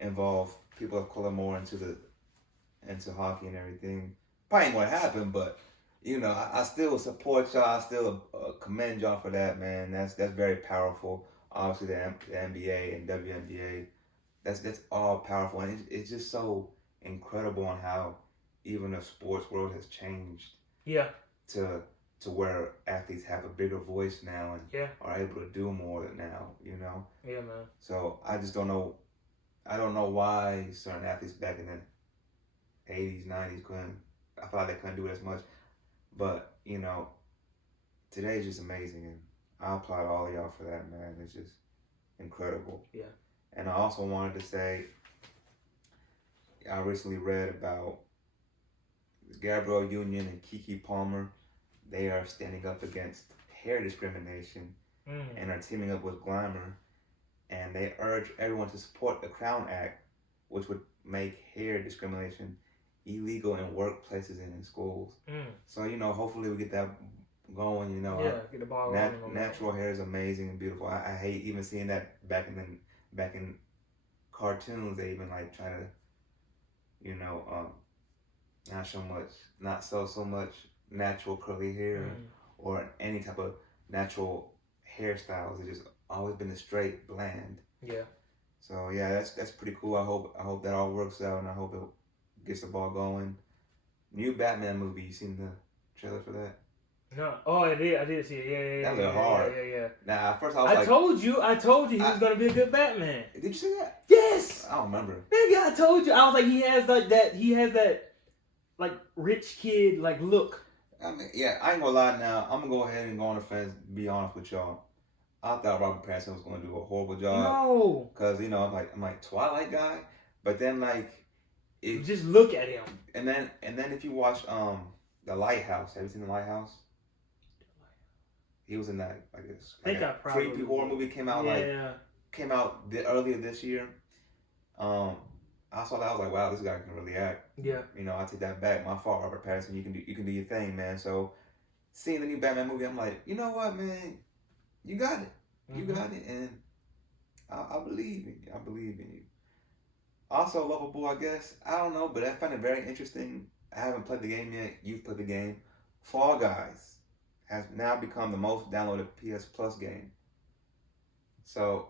involve people of color more into hockey and everything. Probably ain't gonna happen, but I still support y'all. I still commend y'all for that, man. That's very powerful. Obviously, the NBA and WNBA, that's all powerful, and it's just so incredible on how even the sports world has changed. Yeah. To where athletes have a bigger voice now and are able to do more now. Yeah, man. So I just don't know. I don't know why certain athletes back in the 80s, 90s couldn't. I feel like they couldn't do it as much, but today's just amazing, and I applaud all of y'all for that, man. It's just incredible. Yeah. And I also wanted to say, I recently read about Gabrielle Union and Keke Palmer. They are standing up against hair discrimination and are teaming up with Glamour. And they urge everyone to support the Crown Act, which would make hair discrimination illegal in workplaces and in schools. So, hopefully we get that going, get the ball rolling. Natural hair is amazing and beautiful. I hate even seeing that back in cartoons. They even like try to, not so much natural curly hair or any type of natural hairstyles. It's just always been a straight, bland. Yeah. So that's pretty cool. I hope that all works out, and I hope it gets the ball going. New Batman movie. You seen the trailer for that? No. Oh, I did see it. Yeah. That looked hard. Yeah. Now, at first I was like, I told you he was gonna be a good Batman. Did you see that? Yes. I don't remember. Nigga, I told you. I was like, he has that like rich kid like look. I mean, I ain't gonna lie now. I'm gonna go ahead and go on the fence. Be honest with y'all. I thought Robert Pattinson was gonna do a horrible job. No. Cause I'm like Twilight guy, but then just look at him. And then if you watch The Lighthouse, have you seen The Lighthouse? He was in that, I guess. I think I probably creepy horror movie came out earlier this year. I saw that. I was like, wow, this guy can really act. Yeah. You know, I take that back. My fault, Robert Pattinson. You can do your thing, man. So, seeing the new Batman movie, I'm like, you know what, man, you got it. You got it, and I believe in you. I believe in you. Also, Loveable, I guess. I don't know, but I find it very interesting. I haven't played the game yet. You've played the game. Fall Guys has now become the most downloaded PS Plus game. So,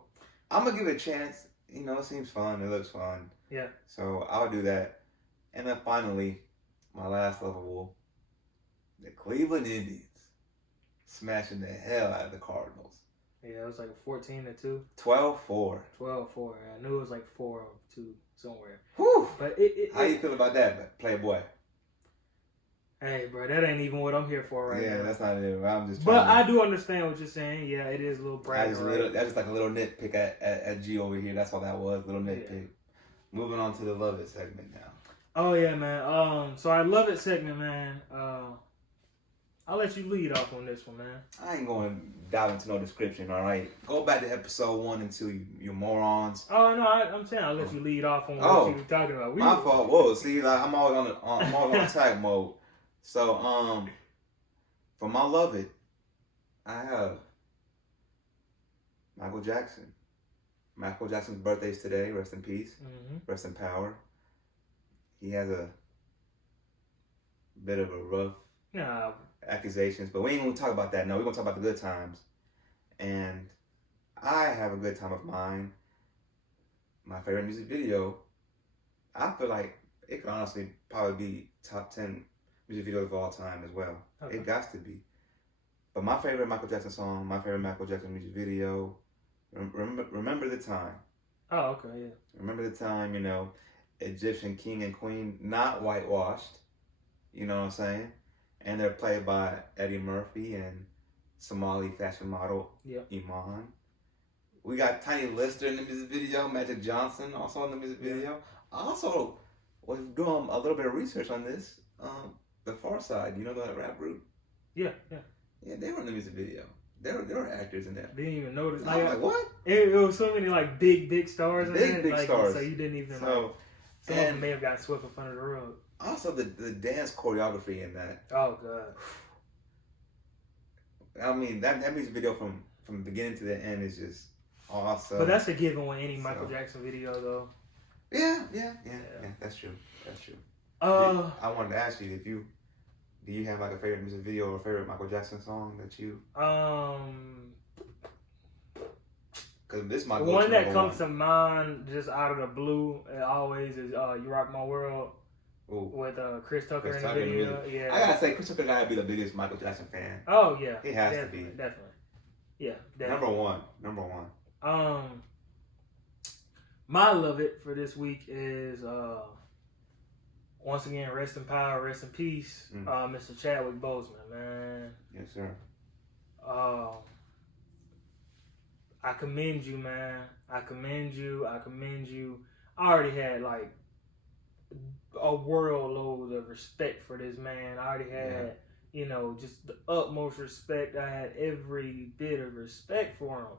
I'm going to give it a chance. You know, it seems fun. It looks fun. Yeah. So, I'll do that. And then finally, my last Loveable, the Cleveland Indians smashing the hell out of the Cardinals. Yeah, it was like 14-2. 12-4. 12-4. I knew it was like 4-2 somewhere. Whew. But how you feel about that, Playboy? Hey, bro, that ain't even what I'm here for right now. Yeah, that's not it. I'm just. But I do understand what you're saying. Yeah, it is a little bragging. That's just like a little nitpick at G over here. That's all that was. Little nitpick. Yeah. Moving on to the Love It segment now. Oh yeah, man. So I Love It segment, man. I'll let you lead off on this one, man. I ain't going to dive into no description, all right? Go back to episode 1 and 2, you morons. Oh, no, I'm saying I'll let you lead off on what you were talking about. My fault. Whoa, see, like, I'm always on attack mode. So, for my Love It, I have Michael Jackson. Michael Jackson's birthday is today. Rest in peace. Rest in power. He has a bit of a rough accusations, but we ain't gonna talk about that. No, we're gonna talk about the good times. And I have a good time of mine. My favorite music video, I feel like it could honestly probably be top 10 music videos of all time as well. Okay. It got to be. But my favorite Michael Jackson song, my favorite Michael Jackson music video, Remember the Time. Oh, okay, yeah. Remember the Time, you know, Egyptian king and queen, not whitewashed. You know what I'm saying? And they're played by Eddie Murphy and Somali fashion model Iman. We got Tiny Lister in the music video, Magic Johnson also in the music video. I also was doing a little bit of research on this. The Far Side, you know that rap group? Yeah. Yeah, they were in the music video. There were actors in that. Didn't even notice. I was like, what? It was so many like big stars. Big stars. So you didn't even. Some of them may have got swept up under the rug. Also, the dance choreography in that. Oh god. I mean, that music video from beginning to the end is just awesome. But that's a given with any Michael Jackson video, though. Yeah. That's true. I wanted to ask you do you have like a favorite music video or a favorite Michael Jackson song that you? Because this my go-to one that comes to mind just out of the blue. It always is "You Rock My World." Ooh. With Chris Tucker in the video. Yeah. I gotta say, Chris Tucker gotta be the biggest Michael Jackson fan. Oh yeah. He has to be. Definitely. Yeah. Definitely. Number one. My Love It for this week is once again, rest in power, rest in peace, Mr. Chadwick Boseman, man. Yes, sir. I commend you, man. I commend you. I already had like a world load of respect for this man. I already had, just the utmost respect. I had every bit of respect for him.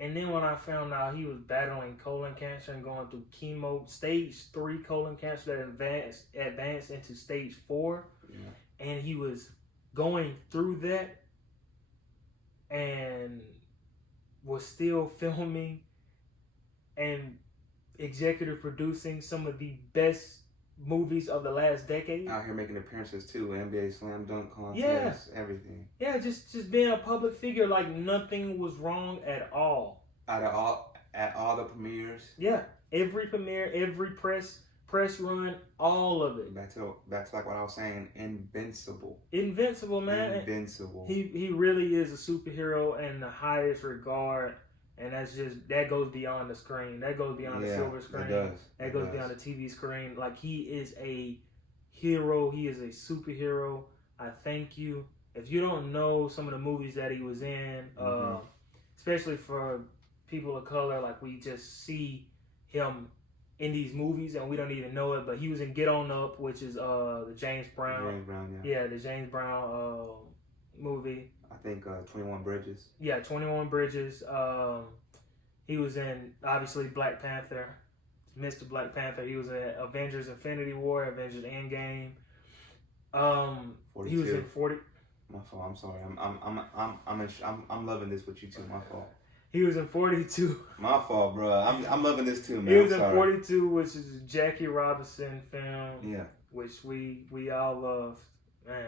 And then when I found out he was battling colon cancer and going through chemo, stage 3 colon cancer that advanced into stage 4, and he was going through that and was still filming and executive producing some of the best movies of the last decade. Out here making appearances too, NBA Slam Dunk contest, everything. Yeah, just being a public figure, like nothing was wrong at all. At all the premieres. Yeah, every premiere, every press run, all of it. Back to like what I was saying, invincible, man. Invincible. He really is a superhero in the highest regard. And that goes beyond the screen. That goes beyond the silver screen. That goes beyond the TV screen. Like, he is a hero. He is a superhero. I thank you. If you don't know some of the movies that he was in, especially for people of color, like, we just see him in these movies and we don't even know it. But he was in Get On Up, which is the James Brown. Yeah, the James Brown movie. I think 21 Bridges. Yeah, 21 Bridges. He was in, obviously, Black Panther. Mr. Black Panther. He was in Avengers Infinity War, Avengers Endgame. 42. He was in 40. My fault. I'm sorry. I'm loving this with you too. My fault. He was in 42. My fault, bro. I'm loving this too, man. He was in 42, which is a Jackie Robinson film. Yeah. Which we all loved. Man,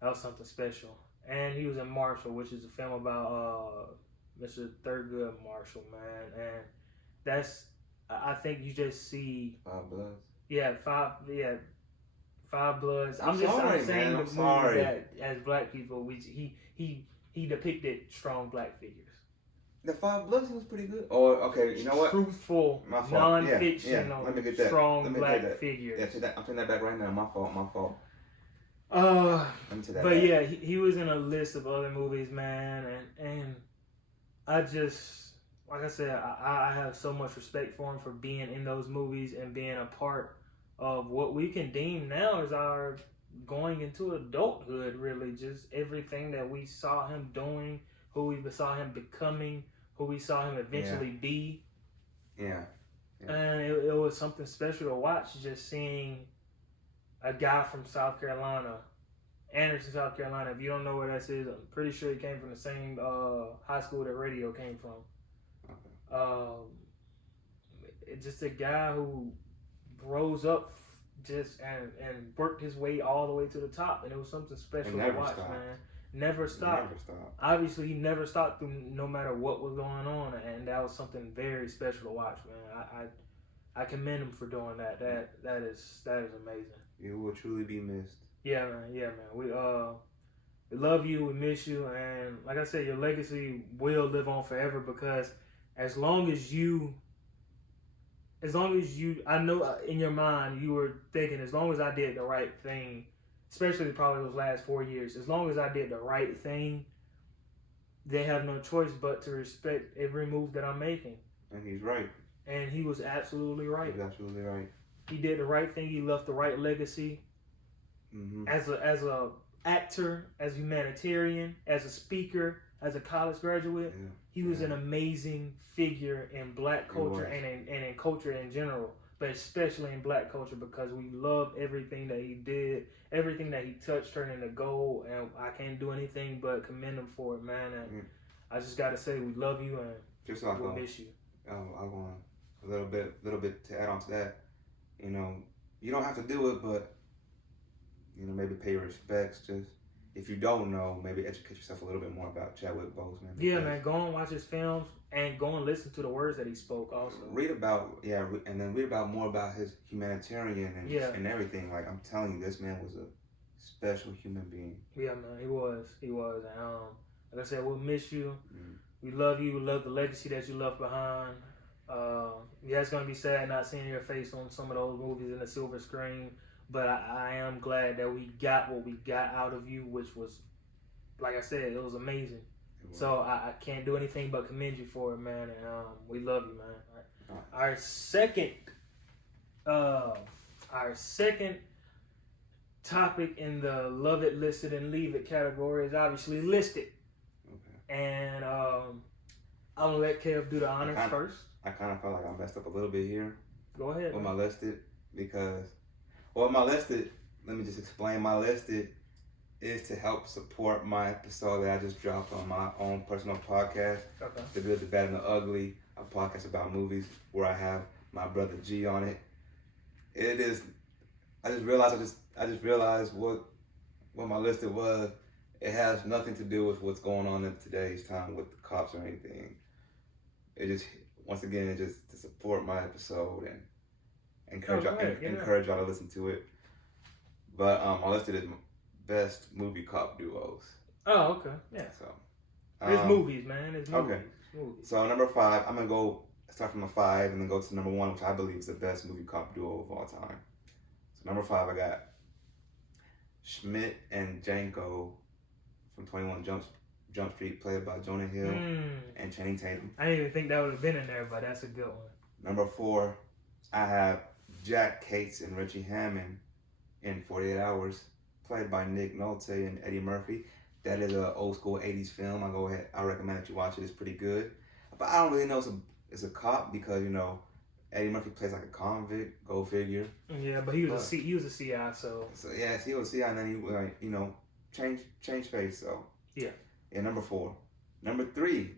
that was something special. And he was in Marshall, which is a film about Mr. Thurgood Marshall, man. And that's, I think you just see 5 Bloods. Yeah, Five Bloods. I'm saying the movie that as black people, he depicted strong black figures. The 5 Bloods was pretty good. Oh, okay. You know what? Truthful, non-fictional, Let me get that. strong black figures. Yeah, I'm taking that back right now. My fault. But yeah, he was in a list of other movies, man, and I just, like I said, I have so much respect for him for being in those movies and being a part of what we can deem now as our going into adulthood, really. Just everything that we saw him doing, who we saw him becoming, who we saw him eventually be. Yeah. And it was something special to watch, just seeing a guy from South Carolina, Anderson, South Carolina. If you don't know where that is, I'm pretty sure he came from the same high school that Radio came from. Okay. Just a guy who rose up just and worked his way all the way to the top, and it was something special to watch, man. Never stopped. Obviously, he never stopped through no matter what was going on, and that was something very special to watch, man. I commend him for doing that. That is amazing. You will truly be missed. Yeah, man. We love you. We miss you, and like I said, your legacy will live on forever, because as long as you, I know in your mind you were thinking, as long as I did the right thing, especially probably those last 4 years, as long as I did the right thing, they have no choice but to respect every move that I'm making. And he's right. And he was absolutely right. He's absolutely right. He did the right thing. He left the right legacy. Mm-hmm. As a actor, as a humanitarian, as a speaker, as a college graduate, he was an amazing figure in black culture and in culture in general, but especially in black culture, because we love everything that he did, everything that he touched turned into gold, and I can't do anything but commend him for it, man. And I just gotta say, we love you, and just like we'll miss you. I want a little bit to add on to that. You know, you don't have to do it, but you know, maybe pay your respects. Just if you don't know, maybe educate yourself a little bit more about Chadwick Boseman. Yeah, man, go and watch his films and go and listen to the words that he spoke. Also, read about more about his humanitarian and everything. Like, I'm telling you, this man was a special human being. Yeah, man, he was. And like I said, we'll miss you. We love you. We love the legacy that you left behind. Yeah, it's gonna be sad not seeing your face on some of those movies in the silver screen, but I am glad that we got what we got out of you, which was, like I said, it was amazing. So I can't do anything but commend you for it, man. And we love you, man. Our second topic in the Love It, Listed, and Leave It category is obviously listed. Okay. And I'm gonna let Kev do the honors first. I kind of felt like I messed up a little bit here. Go ahead. With my listed, because, well, my listed, let me just explain. My listed is to help support my episode that I just dropped on my own personal podcast, The Good, the Bad, and the Ugly, a podcast about movies where I have my brother G on it. It is, I just realized what my listed was. It has nothing to do with what's going on in today's time with the cops or anything. It just, once again, it's just to support my episode and encourage y'all to listen to it. But I listed it best movie cop duos. Oh, okay. Yeah. So it's movies, man. It's movies. Okay. Movies. So number 5, I'm gonna go start from a 5 and then go to number 1, which I believe is the best movie cop duo of all time. So number 5, I got Schmidt and Janko from 21 Jump Street, played by Jonah Hill and Channing Tatum. I didn't even think that would have been in there, but that's a good one. Number 4, I have Jack Cates and Richie Hammond in 48 Hours, played by Nick Nolte and Eddie Murphy. That is an old school 80s film. I recommend that you watch it. It's pretty good. But I don't really know it's a cop because, you know, Eddie Murphy plays like a convict, go figure. Yeah, but he was a CI, so. So yeah, he was a CI, and then he like, you know, change face. So yeah. Yeah, number 4. Number 3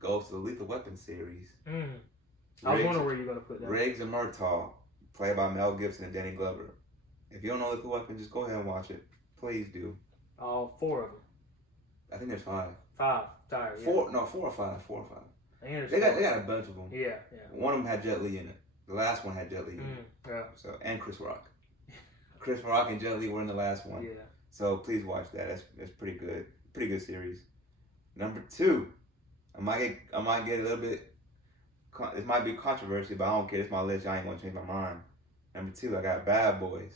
goes to the Lethal Weapon series. I was wondering where you're gonna put that. Riggs and Murtaugh, played by Mel Gibson and Danny Glover. If you don't know Lethal Weapon, just go ahead and watch it. Please do. All 4 of them. I think there's 5. 5. Sorry. 4? No, 4 or 5. 4 or 5. They got a bunch of them. Yeah. One of them had Jet Li in it. The last one had Jet Li in it. Yeah. So, and Chris Rock. Chris Rock and Jet Li were in the last one. Yeah. So please watch that. That's pretty good. Pretty good series. Number 2, I might get a little bit. It might be controversy, but I don't care. It's my list. I ain't gonna change my mind. Number 2, I got Bad Boys.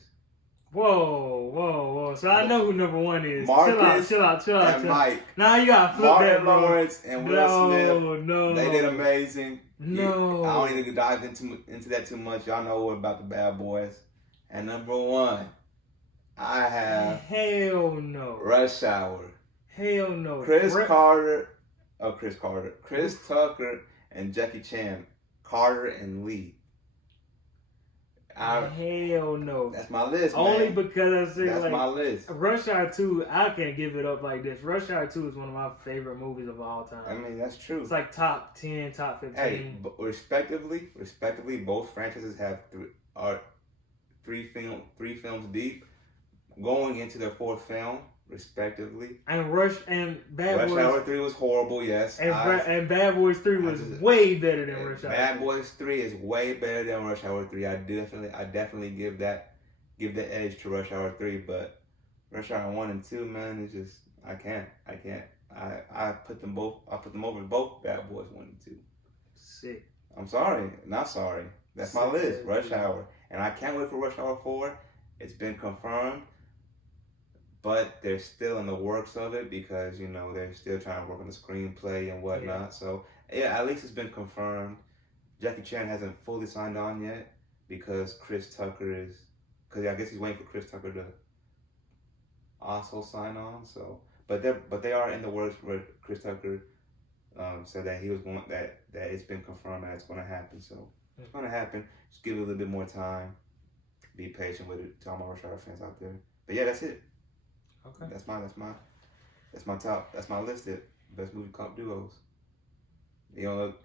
Whoa. So I know who number 1 is. Marcus chill out. and Mike. Now you gotta flip Martin that, bro. Lawrence and Will Smith. No. They did amazing. No. I don't need to dive into that too much. Y'all know about the Bad Boys. And number 1, I have Hell no. Rush Hour. Hell no. Chris Tucker and Jackie Chan. Carter and Lee. Hell no. That's my list, man. Only because I said that's my list. Rush Hour 2, I can't give it up like this. Rush Hour 2 is one of my favorite movies of all time. I mean, that's true. It's like top 10, top 15. Hey, but respectively, both franchises have three films deep, going into their 4th film, respectively. And Bad Boys. Rush Hour 3 was horrible, yes. And Bad Boys 3 was way better than Rush Hour. Bad Boys 3 is way better than Rush Hour 3. I definitely give the edge to Rush Hour 3, but Rush Hour 1 and 2, man, it's just I can't. I put them over both Bad Boys 1 and 2. Sick. I'm sorry, not sorry. That's my list, Rush Hour. And I can't wait for Rush Hour 4. It's been confirmed. But they're still in the works of it because, you know, they're still trying to work on the screenplay and whatnot. Yeah. So, yeah, at least it's been confirmed. Jackie Chan hasn't fully signed on yet because I guess he's waiting for Chris Tucker to also sign on. So, but they are in the works where Chris Tucker said that he was going, that it's been confirmed that it's going to happen. So, it's going to happen. Just give it a little bit more time. Be patient with it to all my Rush Hour fans out there. But yeah, that's it. Okay. That's my top. That's my list of best movie comp duos. You look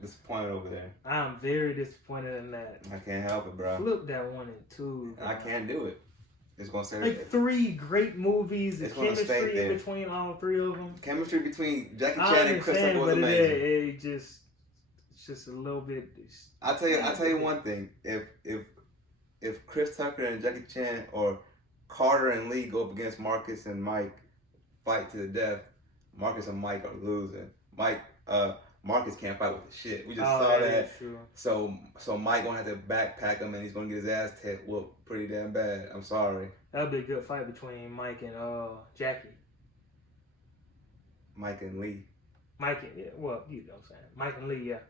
disappointed over there. I'm very disappointed in that. I can't help it, bro. Flip that 1 and 2. Bro. I can't do it. It's gonna say like 3 great movies. The chemistry in between all 3 of them. Chemistry between Jackie Chan and Chris Tucker was amazing. It's just a little bit. I'll tell you one thing. If Chris Tucker and Jackie Chan or Carter and Lee go up against Marcus and Mike, fight to the death, Marcus and Mike are losing. Marcus can't fight with the shit. We just saw that. So Mike gonna have to backpack him and he's gonna get his ass whooped pretty damn bad. I'm sorry. That'll be a good fight between Mike and Jackie. Mike and Lee. Yeah, well, you know what I'm saying. Mike and Lee, yeah.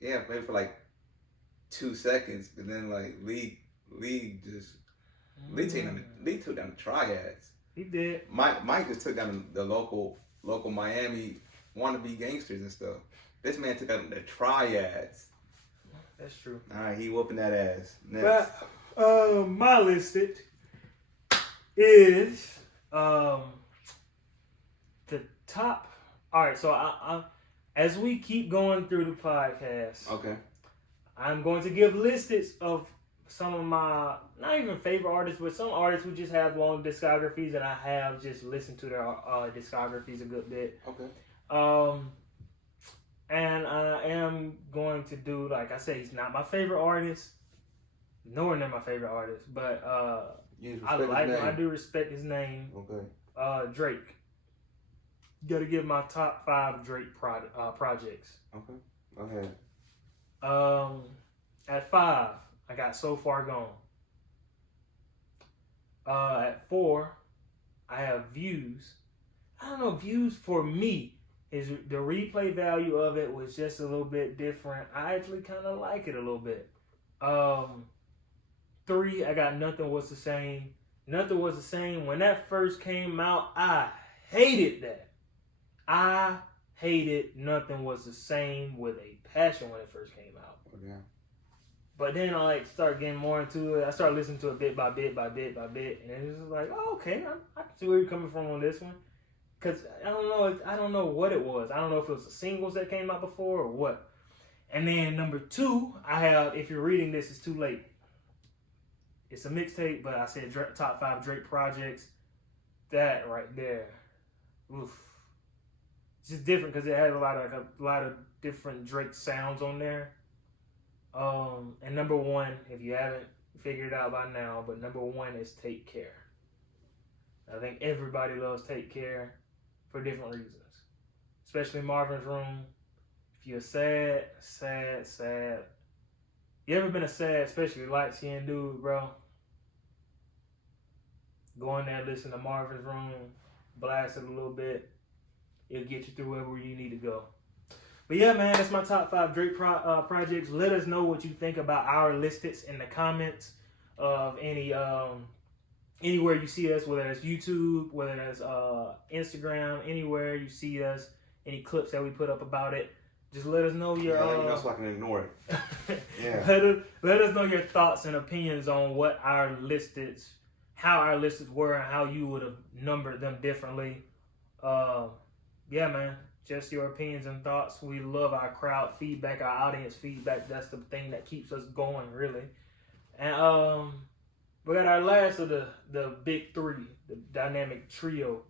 Yeah, maybe for like 2 seconds, but then like Lee took down the triads. He did. Mike just took down the local Miami wannabe gangsters and stuff. This man took out the triads. That's true. All right, he whooping that ass. Next. But my listed is the top. All right, so I as we keep going through the podcast, okay, I'm going to give lists of some of my, not even favorite artists, but some artists who just have long discographies, and I have just listened to their discographies a good bit. Okay. And I am going to do, like I said, he's not my favorite artist, nor not my favorite artist, but I do respect his name. Okay. Drake. Got to give my top 5 Drake projects. Okay. Go ahead. At 5. I got So Far Gone. At 4, I have Views. I don't know, Views for me is the replay value of it was just a little bit different. I actually kind of like it a little bit. 3, I got Nothing Was the Same. Nothing Was the Same. When that first came out, I hated that. I hated Nothing Was the Same with a passion when it first came out. Yeah. But then I started getting more into it. I started listening to it bit by bit, and it was like, oh, okay, I can see where you're coming from on this one. Cause I don't know what it was. I don't know if it was the singles that came out before or what. And then number 2, I have If You're Reading This, It's Too Late. It's a mixtape, but I said top 5 Drake projects. That right there, oof. It's just different because it has a lot of different Drake sounds on there. And number 1, if you haven't figured it out by now, but number 1 is Take Care. I think everybody loves Take Care for different reasons, especially Marvin's Room. If you're sad. You ever been a sad, especially light-skinned dude, bro? Go in there, listen to Marvin's Room, blast it a little bit. It'll get you through wherever you need to go. But yeah, man, that's my top 5 Drake projects. Let us know what you think about our listings in the comments of anywhere you see us, whether it's YouTube, whether it's Instagram, anywhere you see us, any clips that we put up about it. Just let us know your. So I can ignore it. Yeah. Let us know your thoughts and opinions on what our listings, how our listings were, and how you would have numbered them differently. Yeah, man. Just your opinions and thoughts. We love our crowd feedback, our audience feedback. That's the thing that keeps us going, really. And we got our last of the big 3, the dynamic trio.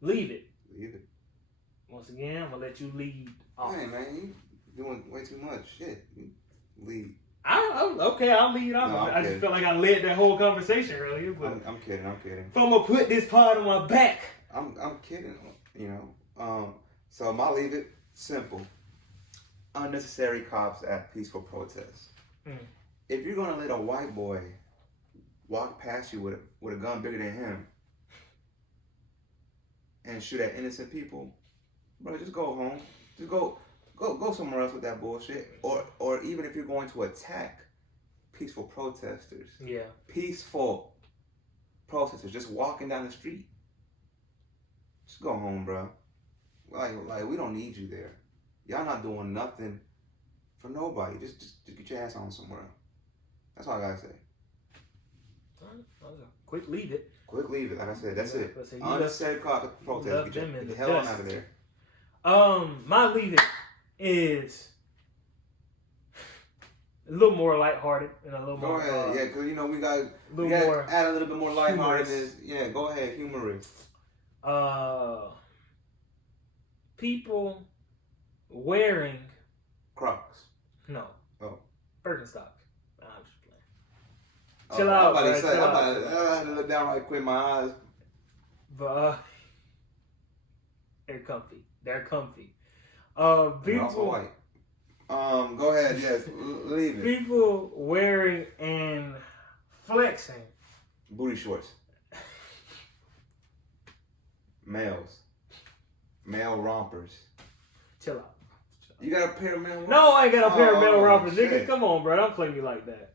Leave It. Leave It. Once again, I'm gonna let you lead off. Hey man, you doing way too much shit. Lead. Okay, I'll lead off. No, I just felt like I led that whole conversation earlier. But I'm kidding. If I'm gonna put this part on my back. I'm kidding, so my Leave It, simple. Unnecessary cops at peaceful protests. If you're gonna let a white boy walk past you with a gun bigger than him and shoot at innocent people, bro, just go home. Just go somewhere else with that bullshit. Or even if you're going to attack peaceful protesters. Yeah. Peaceful protesters just walking down the street. Just go home, bro. Like we don't need you there. Y'all not doing nothing for nobody. Just get your ass on somewhere. That's all I gotta say. Quick Leave It. Quick Leave It. Like I said, that's it. Unnecessary protest. Get the hell on out of there. My Leave It is a little more lighthearted and a little more. Go ahead, yeah, because we got add a little bit more lightheartedness. Yeah, go ahead, humorous. People wearing Crocs. No. Oh. Birkenstocks. I'm just playing. Chill out. I had to look down right quick, my eyes. But they're comfy. People also white. Go ahead. Yes, leave it. People wearing and flexing booty shorts. Male rompers. Chill out. You got a pair of male rompers? No, I ain't got a pair of male rompers, nigga. Come on, bro. Don't play me like that.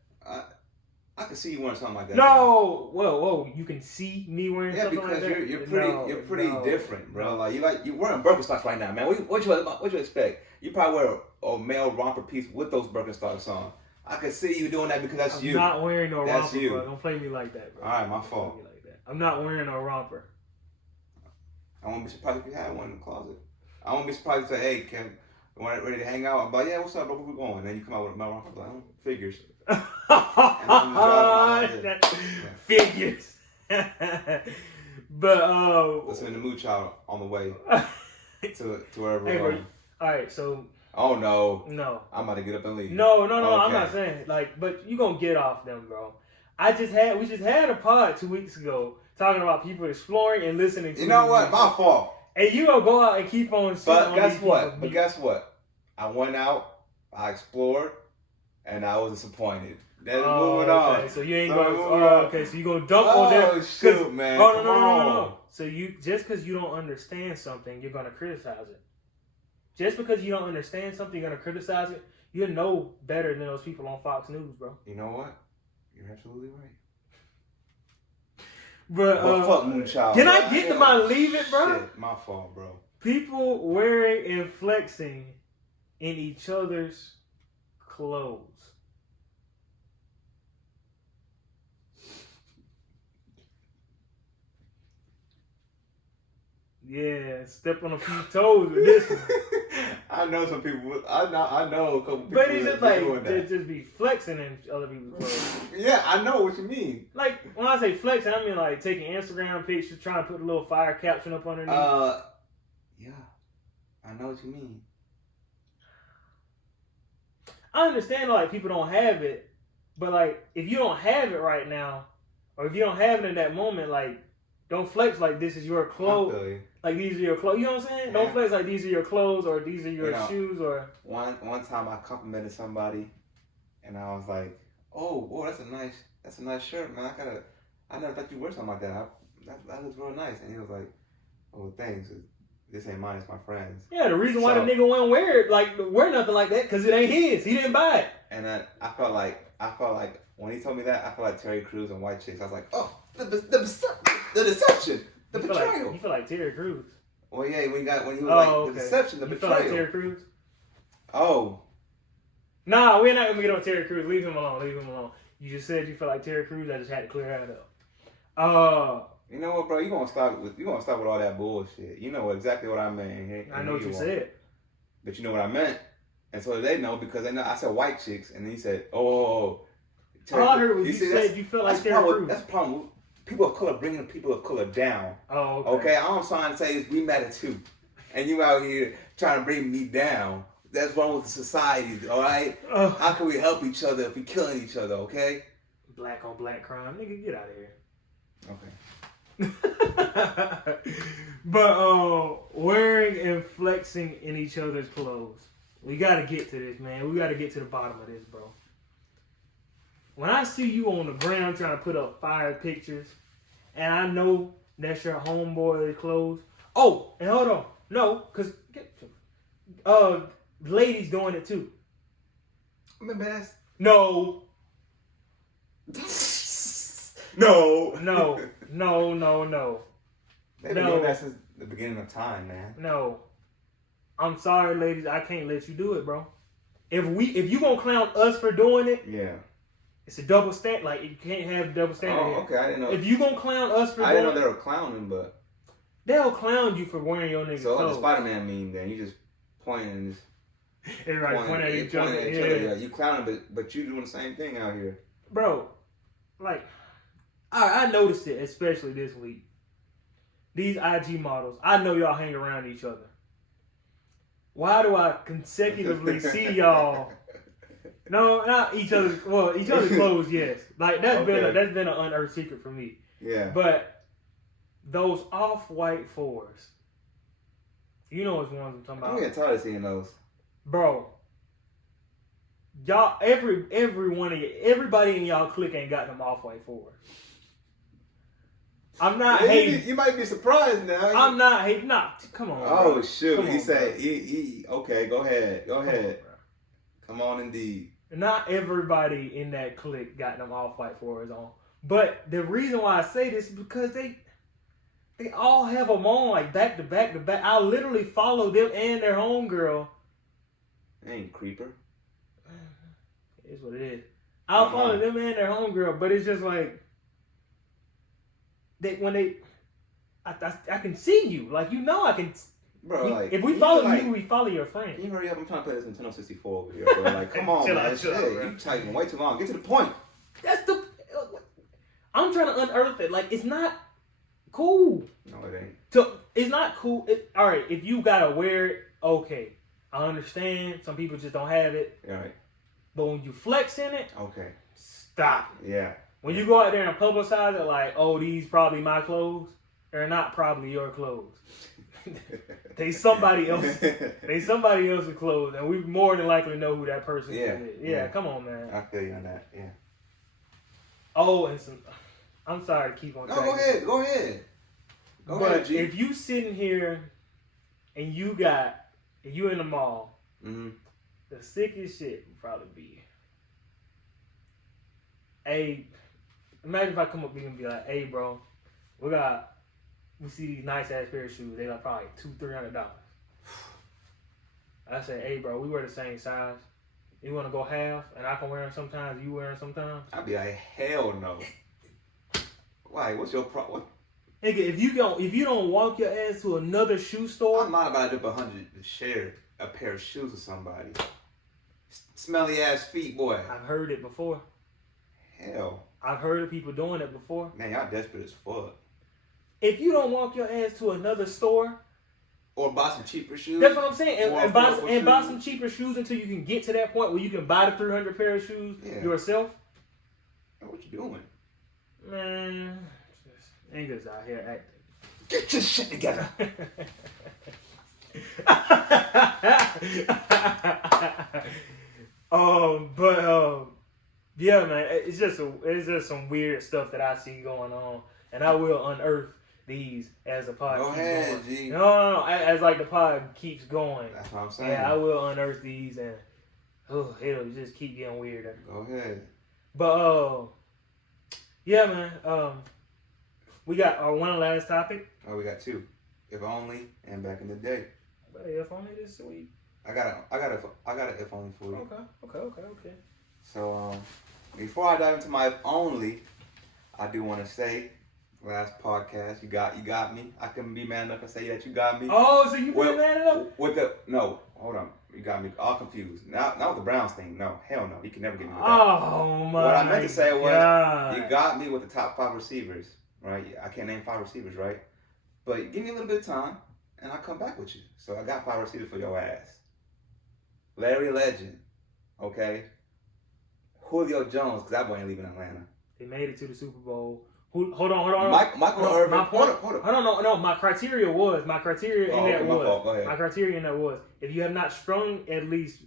I can see you wearing something like that. No, whoa, you can see me wearing something like that. Yeah, because you're pretty different, bro. You're wearing Birkenstocks right now, man. What you expect? You probably wear a male romper piece with those Birkenstocks on. I can see you doing that because that's you. I'm not wearing no romper, bro. Don't play me like that, bro. All right, my fault. I'm not wearing no romper. I won't be surprised if you had one in the closet. I won't be surprised if you say, hey, Kim, ready to hang out? I'm like, yeah, what's up, bro? Where we going? And then you come out with a male romper. I'm like, figures. Figures. But let's in the mood, child, on the way to wherever we're going. All right, so. Oh no. I'm about to get up and leave. No. Okay. I'm not saying but you gonna get off them, bro. We just had a pod 2 weeks ago talking about people exploring and listening to. You know what? My fault. And you gonna go out and keep on. But guess what? I went out, I explored, and I was disappointed. Then moving on. So you ain't going. So you gonna dump on them? Oh shoot, man! Oh no. So you just because you don't understand something, you're gonna criticize it. Just because you don't understand something, you're gonna criticize it. You know better than those people on Fox News, bro. You know what? You're absolutely right. But fuck Moonchild. Can I get to my leave it, bro? Shit, my fault, bro. People wearing and flexing in each other's clothes. Yeah, step on a few toes with this one. I know some people. I know a couple people. But it's just like they just be flexing in other people's clothes. Yeah, I know what you mean. Like when I say flexing, I mean like taking Instagram pictures, trying to put a little fire caption up underneath. Yeah, I know what you mean. I understand like people don't have it, but like if you don't have it right now, or if you don't have it in that moment, like don't flex like this is your clothes. Like these are your clothes. You know what I'm saying? Yeah. Don't flex like these are your clothes or these are your shoes or. One time I complimented somebody, and I was like, "Oh, boy, that's a nice shirt, man. I never thought you wear something like that. That looks real nice." And he was like, "Oh, thanks. This ain't mine. It's my friend's." Yeah, the reason why the nigga won't wear nothing like that, because it ain't his. He didn't buy it. And then I felt like when he told me that, I felt like Terry Crews and White Chicks. I was like, "Oh, the deception." The betrayal. You feel like Terry Crews. Well, yeah, when he was the deception, the betrayal. You feel like Terry Crews? Oh. Nah, we're not gonna get on Terry Crews. Leave him alone. You just said you feel like Terry Crews. I just had to clear that up. You know what, bro? You gonna stop with all that bullshit. You know exactly what I meant. I know what you said. But you know what I meant, and so they know because they know. I said White Chicks, and then he said, "Oh." All I heard was you said you feel like Terry Crews. That's the problem. People of color bringing people of color down. Oh, okay. All I'm trying to say is we matter too, and you out here trying to bring me down. That's wrong with the society. All right. How can we help each other if we killing each other? Okay. Black on black crime, nigga, get out of here. Okay. But wearing and flexing in each other's clothes. We gotta get to this, man. We gotta get to the bottom of this, bro. When I see you on the ground trying to put up fire pictures, and I know that's your homeboy's clothes. Oh, and hold on. No, because ladies doing it too. I'm best. No. No. They've been doing that since the beginning of time, man. No. I'm sorry, ladies. I can't let you do it, bro. If you gonna clown us for doing it, yeah. It's a double standard. Like, you can't have double standard. Oh, okay. I didn't know. If you gonna clown us for I didn't know they were clowning, but they'll clown you for wearing your nigga clothes. So what does Spider-Man mean then? You just pointing and just everybody pointing at each other. Yeah. You clowning, but you doing the same thing out here, bro. Like, I noticed it especially this week. These IG models, I know y'all hang around each other. Why do I consecutively see y'all? No, not each other's. Well, each other's clothes, yes. Like that's been an unearthed secret for me. Yeah. But those off-white fours, you know which ones I'm talking about. I'm getting tired of seeing those, bro. Y'all, everybody in y'all clique ain't got them off-white fours. I'm not hating. You might be surprised now. I'm not hating. Nah, come on. Oh bro. shoot! He said he. Okay, go ahead. Come on, indeed. Not everybody in that clique got them off-white fours on. But the reason why I say this is because they all have them on like back to back to back. I literally follow them and their homegirl. Ain't creeper. It is what it is. I'll follow them and their homegirl, but it's just like I can see you. Like, you know I can. Bro, like, if we follow you, we follow your friend. Can you hurry up? I'm trying to play this Nintendo 64 over here, bro. Like, come on, man. You taking way too long. Get to the point. I'm trying to unearth it. Like, it's not cool. No, it ain't. So, it's not cool. All right, if you gotta wear it, okay. I understand. Some people just don't have it. All right. But when you flex in it, okay, stop it. Yeah. When you go out there and publicize it, like, oh, these probably my clothes. They're not probably your clothes. They somebody else. They somebody else's clothes, and we more than likely know who that person is. Yeah, come on, man. I feel you on that. Yeah. Oh, and some. I'm sorry to keep on. No, go ahead. Go ahead, G. If you sitting here and you in the mall, the sickest shit would probably be. Imagine if I come up to you and be like, "Hey, bro, We see these nice ass pair of shoes. They like probably $200-$300. I say, hey, bro, we wear the same size. You want to go half, and I can wear them sometimes. You wear them sometimes. I'd be like, hell no. Why? What's your problem? Nigga, if you don't walk your ass to another shoe store, I'm not about to do $100 to share a pair of shoes with somebody. Smelly ass feet, boy. I've heard it before. Hell. I've heard of people doing it before. Man, y'all desperate as fuck. If you don't walk your ass to another store, or buy some cheaper shoes. That's what I'm saying. And buy some cheaper shoes until you can get to that point where you can buy the 300 pair of shoes yourself. What you doing? Man, just niggas out here acting. Get your shit together. Yeah, man, it's just some weird stuff that I see going on, and I will unearth these as the pod keeps going. G. No, as like the pod keeps going. That's what I'm saying. Yeah, I will unearth these, and it'll just keep getting weirder. Go ahead. But yeah, man. We got our one last topic. Oh, we got two. If only and back in the day. But if only this week. I got a if only for you. Okay. So before I dive into my if only, I do want to say, last podcast, you got me. I couldn't be man enough to say that you got me. Oh, so you been man enough? No, hold on. You got me all confused. Not with the Browns thing. No, hell no. You can never get me with that. Oh my! What I meant to say was, God. You got me with the top 5 receivers, right? I can't name 5 receivers, right? But give me a little bit of time, and I'll come back with you. So I got 5 receivers for your ass. Larry Legend, okay? Julio Jones, because that boy ain't leaving Atlanta. They made it to the Super Bowl. Hold on. Michael Irvin. Hold on. No. My criteria in that was if you have not strung at least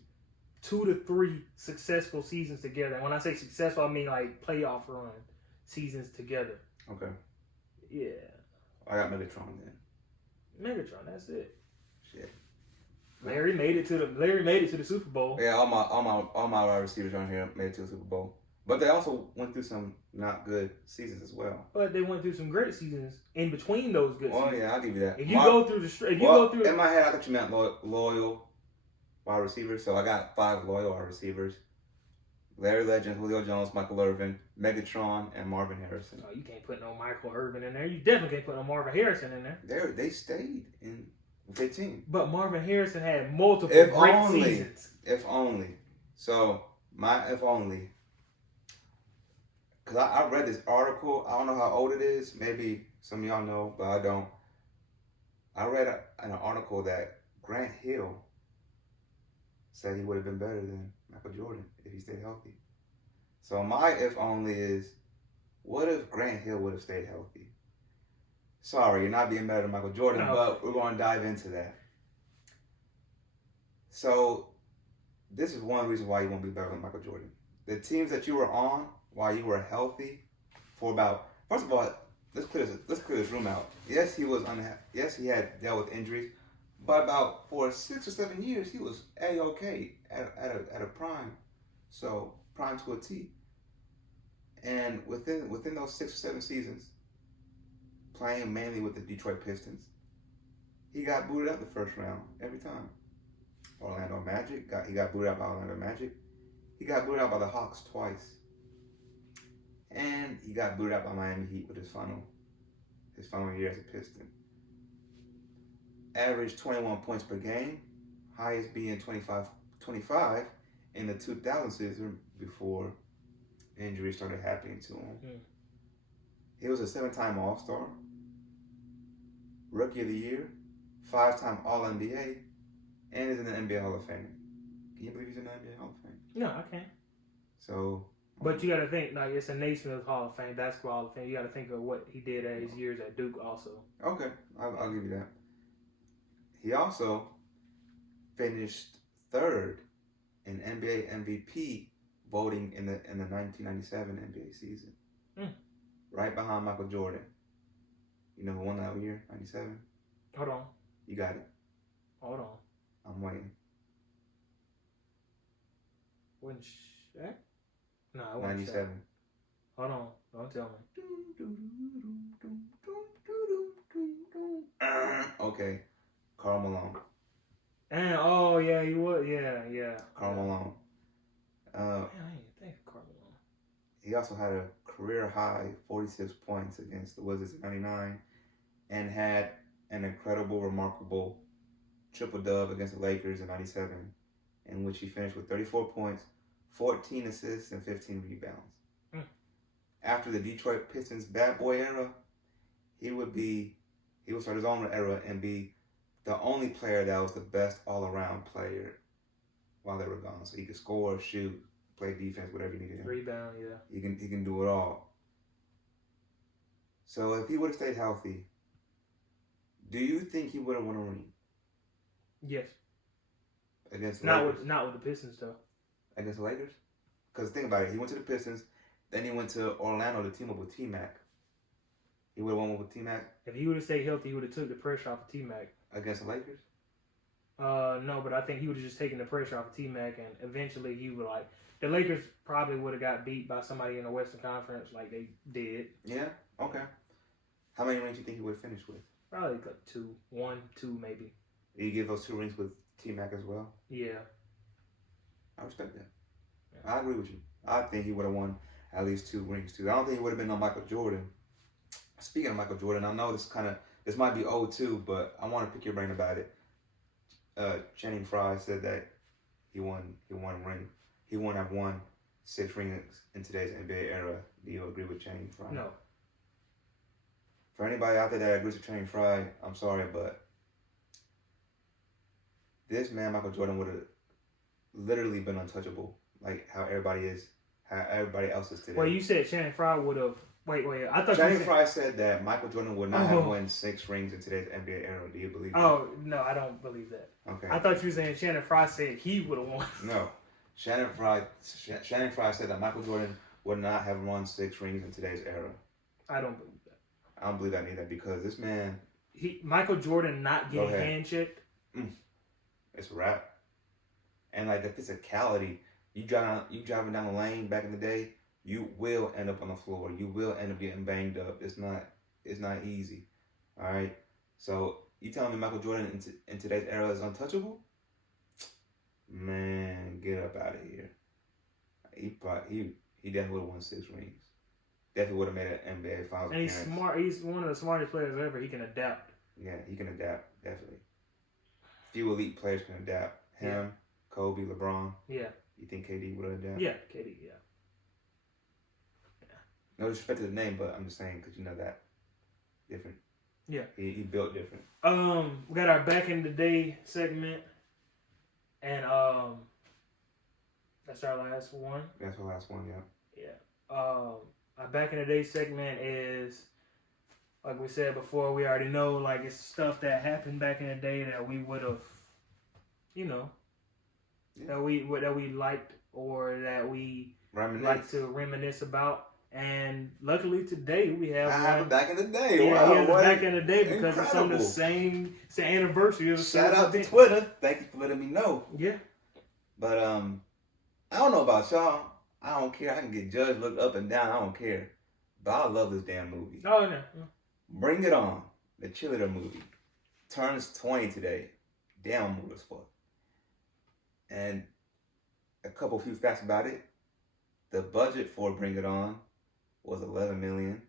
2 to 3 successful seasons together. And when I say successful, I mean like playoff run seasons together. Okay. Yeah. I got Megatron then. Megatron, that's it. Shit. Larry made it to the Super Bowl. Yeah, all my wide receivers on here made it to the Super Bowl. But they also went through some not good seasons as well. But they went through some great seasons in between those good seasons. Oh yeah, I'll give you that. If you go through in my head, I thought you meant loyal wide receivers. So I got 5 loyal wide receivers: Larry Legend, Julio Jones, Michael Irvin, Megatron, and Marvin Harrison. Oh, you can't put no Michael Irvin in there. You definitely can't put no Marvin Harrison in there. They stayed in with their team. But Marvin Harrison had multiple great seasons. If only. So my if only. Because I read this article. I don't know how old it is. Maybe some of y'all know, but I don't. I read an article that Grant Hill said he would have been better than Michael Jordan if he stayed healthy. So my if only is, what if Grant Hill would have stayed healthy? Sorry, you're not being better than Michael Jordan, but we're going to dive into that. So this is one reason why you won't be better than Michael Jordan. The teams that you were on while you were healthy for about, first of all, let's clear this room out. Yes, he was yes, he had dealt with injuries, but for 6 or 7 years he was A-okay at a prime. So prime to a T. And within those 6 or 7 seasons, playing mainly with the Detroit Pistons, he got booted out the first round every time. Orlando Magic, he got booted out by Orlando Magic. He got booted out by the Hawks twice. And he got booted out by Miami Heat with his final year as a Piston. Averaged 21 points per game, highest being 25 in the 2000 season before injuries started happening to him. Mm. He was a 7-time All-Star, Rookie of the Year, 5-time All-NBA, and is in the NBA Hall of Fame. Can you believe he's in the NBA Hall of Fame? No, I can't. So, but you got to think, like, it's a Naismith Hall of Fame, Basketball Hall of Fame. You got to think of what he did at his years at Duke also. Okay, I'll give you that. He also finished 3rd in NBA MVP voting in the 1997 NBA season. Mm. Right behind Michael Jordan. You know who won that year, 97? Hold on. You got it. Hold on. I'm waiting. Wasn't Shaq? No, I wasn't 97. Shaq. Hold on. Don't tell me. Okay. Karl Malone. And oh yeah, he was. Yeah. Karl Malone. Man, I didn't even think of Karl Malone. He also had a career high 46 points against the Wizards in '99, and had an incredible, remarkable triple dub against the Lakers in '97, in which he finished with 34 points, 14 assists, and 15 rebounds. After the Detroit Pistons bad boy era, he would start his own era and be the only player that was the best all-around player while they were gone. So he could score, shoot, play defense, whatever you needed him. Rebound, yeah. He can do it all. So if he would have stayed healthy, do you think he would have won a ring? Yes. Against the not Lakers? Not with the Pistons though. Against the Lakers? Because think about it, he went to the Pistons, then he went to Orlando to team up with T-Mac. He would have won with T-Mac? If he would have stayed healthy, he would have took the pressure off of T-Mac. Against the Lakers? No, but I think he would have just taken the pressure off of T-Mac, and eventually he would the Lakers probably would have got beat by somebody in the Western Conference like they did. Yeah? Okay. How many rings do you think he would have finished with? Probably like 2, 1, 2 maybe. Did you give those 2 rings with T-Mac as well? Yeah. I respect that. Yeah. I agree with you. I think he would have won at least 2 rings too. I don't think he would have been no Michael Jordan. Speaking of Michael Jordan, I know this might be old too, but I want to pick your brain about it. Channing Frye said that he won a ring. He have won 6 rings in today's NBA era. Do you agree with Channing Frye? No. For anybody out there that agrees with Channing Frye, I'm sorry, but this man, Michael Jordan, would have literally been untouchable, like how everybody else is today. Well, you said Channing Frye would have. Wait. I thought Channing Frye said that Michael Jordan would not have won 6 rings in today's NBA era. Do you believe that? Oh, no, I don't believe that. Okay. I thought you were saying Channing Frye said he would have won. No. Channing Frye said that Michael Jordan would not have won 6 rings in today's era. I don't believe that. I don't believe that either, because this man... Michael Jordan not getting hand-checked? It's a wrap. And like the physicality, you driving down the lane back in the day, you will end up on the floor. You will end up getting banged up. It's not easy. All right. So you telling me Michael Jordan in today's era is untouchable? Man, get up out of here. He definitely would have won 6 rings. Definitely would have made an NBA Finals. And he's smart. He's one of the smartest players ever. He can adapt. Yeah, he can adapt. Definitely. Few elite players can adapt. Him, Kobe, LeBron. Yeah. You think KD would have adapted? Yeah, KD. Yeah. No disrespect to the name, but I'm just saying because you know that different. Yeah. He built different. We got our back in the day segment, and that's our last one. That's our last one. Yeah. Yeah. Our back in the day segment is, like we said before, we already know, like, it's stuff that happened back in the day that we would have, that we liked or that we like to reminisce about. And luckily today we have one back in the day. Yeah, wow, he has a back in the day because incredible. it's on the same. It's the anniversary of the Shout out to Twitter. Thank you for letting me know. Yeah. But I don't know about y'all. I don't care. I can get judged, looked up and down. I don't care. But I love this damn movie. Oh no. Bring It On, the cheerleader movie, turns 20 today. Damn movie as fuck. And a few facts about it. The budget for Bring It On was $11 million,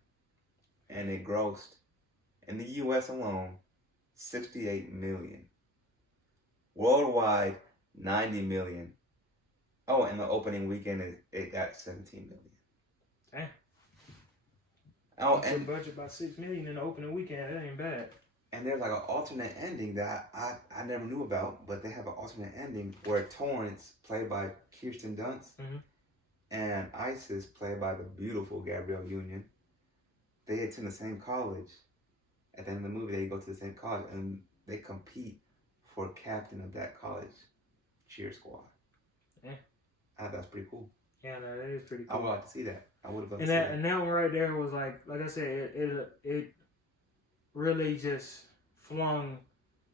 and it grossed in the U.S. alone $68 million. Worldwide, $90 million. Oh, and the opening weekend it got $17 million. Damn. Oh, and budget by $6 million in the opening weekend. That ain't bad. And there's like an alternate ending that I never knew about, but they have an alternate ending where Torrance, played by Kirsten Dunst, and Isis, played by the beautiful Gabrielle Union, they attend the same college. At the end of the movie, they go to the same college, and they compete for captain of that college cheer squad. Yeah. I thought that's pretty cool. Yeah, no, that is pretty cool. I would like to see that. I would have loved to see that. And that one right there was like I said, it really just flung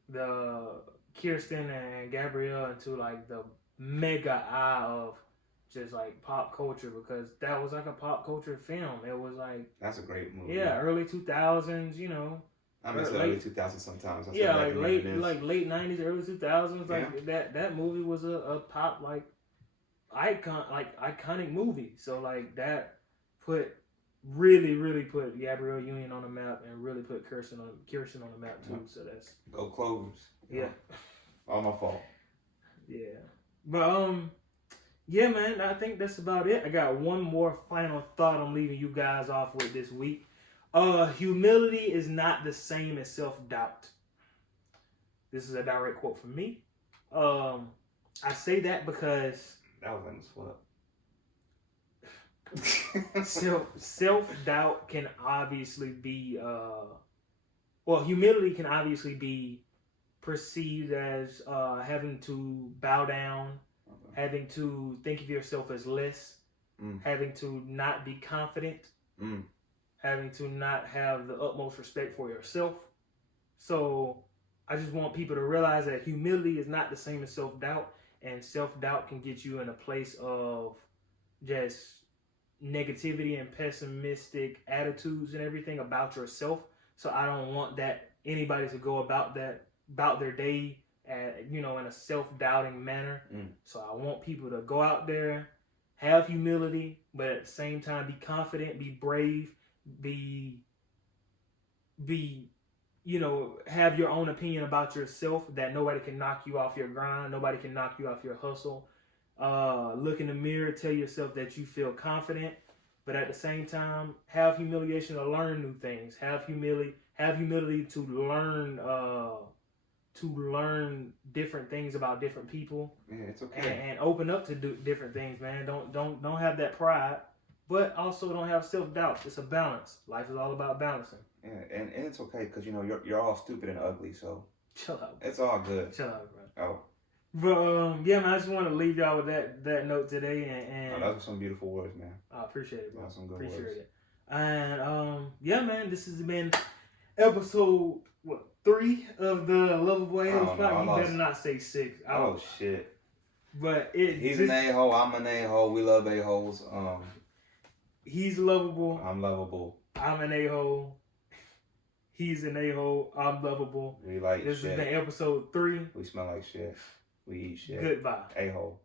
the Kirsten and Gabrielle into like the mega eye of just like pop culture, because that was like a pop culture film. It was like, that's a great movie. Yeah, early 2000s, I miss the early 2000s sometimes. Yeah, like late 90s, early 2000s. Like that movie was a pop iconic movie. So like that really put Gabrielle Union on the map and really put Kirsten on the map too. So that's go Clovers. Yeah. All my fault. Yeah. But yeah, man, I think that's about it. I got one more final thought I'm leaving you guys off with this week. Humility is not the same as self-doubt. This is a direct quote from me. I say that because that was in the self-doubt can obviously be humility can obviously be perceived as having to bow down, having to think of yourself as less, having to not be confident, having to not have the utmost respect for yourself. So I just want people to realize that humility is not the same as self-doubt, and self-doubt can get you in a place of just negativity and pessimistic attitudes and everything about yourself. So I don't want anybody to go about their day in a self-doubting manner. So I want people to go out there, have humility, but at the same time be confident, be brave, have your own opinion about yourself, that nobody can knock you off your grind, nobody can knock you off your hustle. Look in the mirror, tell yourself that you feel confident, but at the same time have humiliation to learn new things. Have humility to learn different things about different people. Yeah, it's okay. And open up to do different things, man. Don't have that pride, but also don't have self-doubt. It's a balance. Life is all about balancing. Yeah, and it's okay because you're all stupid and ugly, so chill out. It's all good. Chill out, bro. Oh. But yeah, man, I just want to leave y'all with that note today, and those are some beautiful words, man. I appreciate it, bro. That's some good appreciate words. It. And yeah, man, this has been episode 3 of the Loveable A-Holes podcast. You better not say 6. Oh shit. But he's an a-hole. I'm an a-hole. We love a-holes. He's lovable. I'm lovable. I'm an a-hole. He's an a-hole. I'm lovable. We like this shit. Has been episode 3. We smell like shit. We eat shit. Goodbye. A-hole.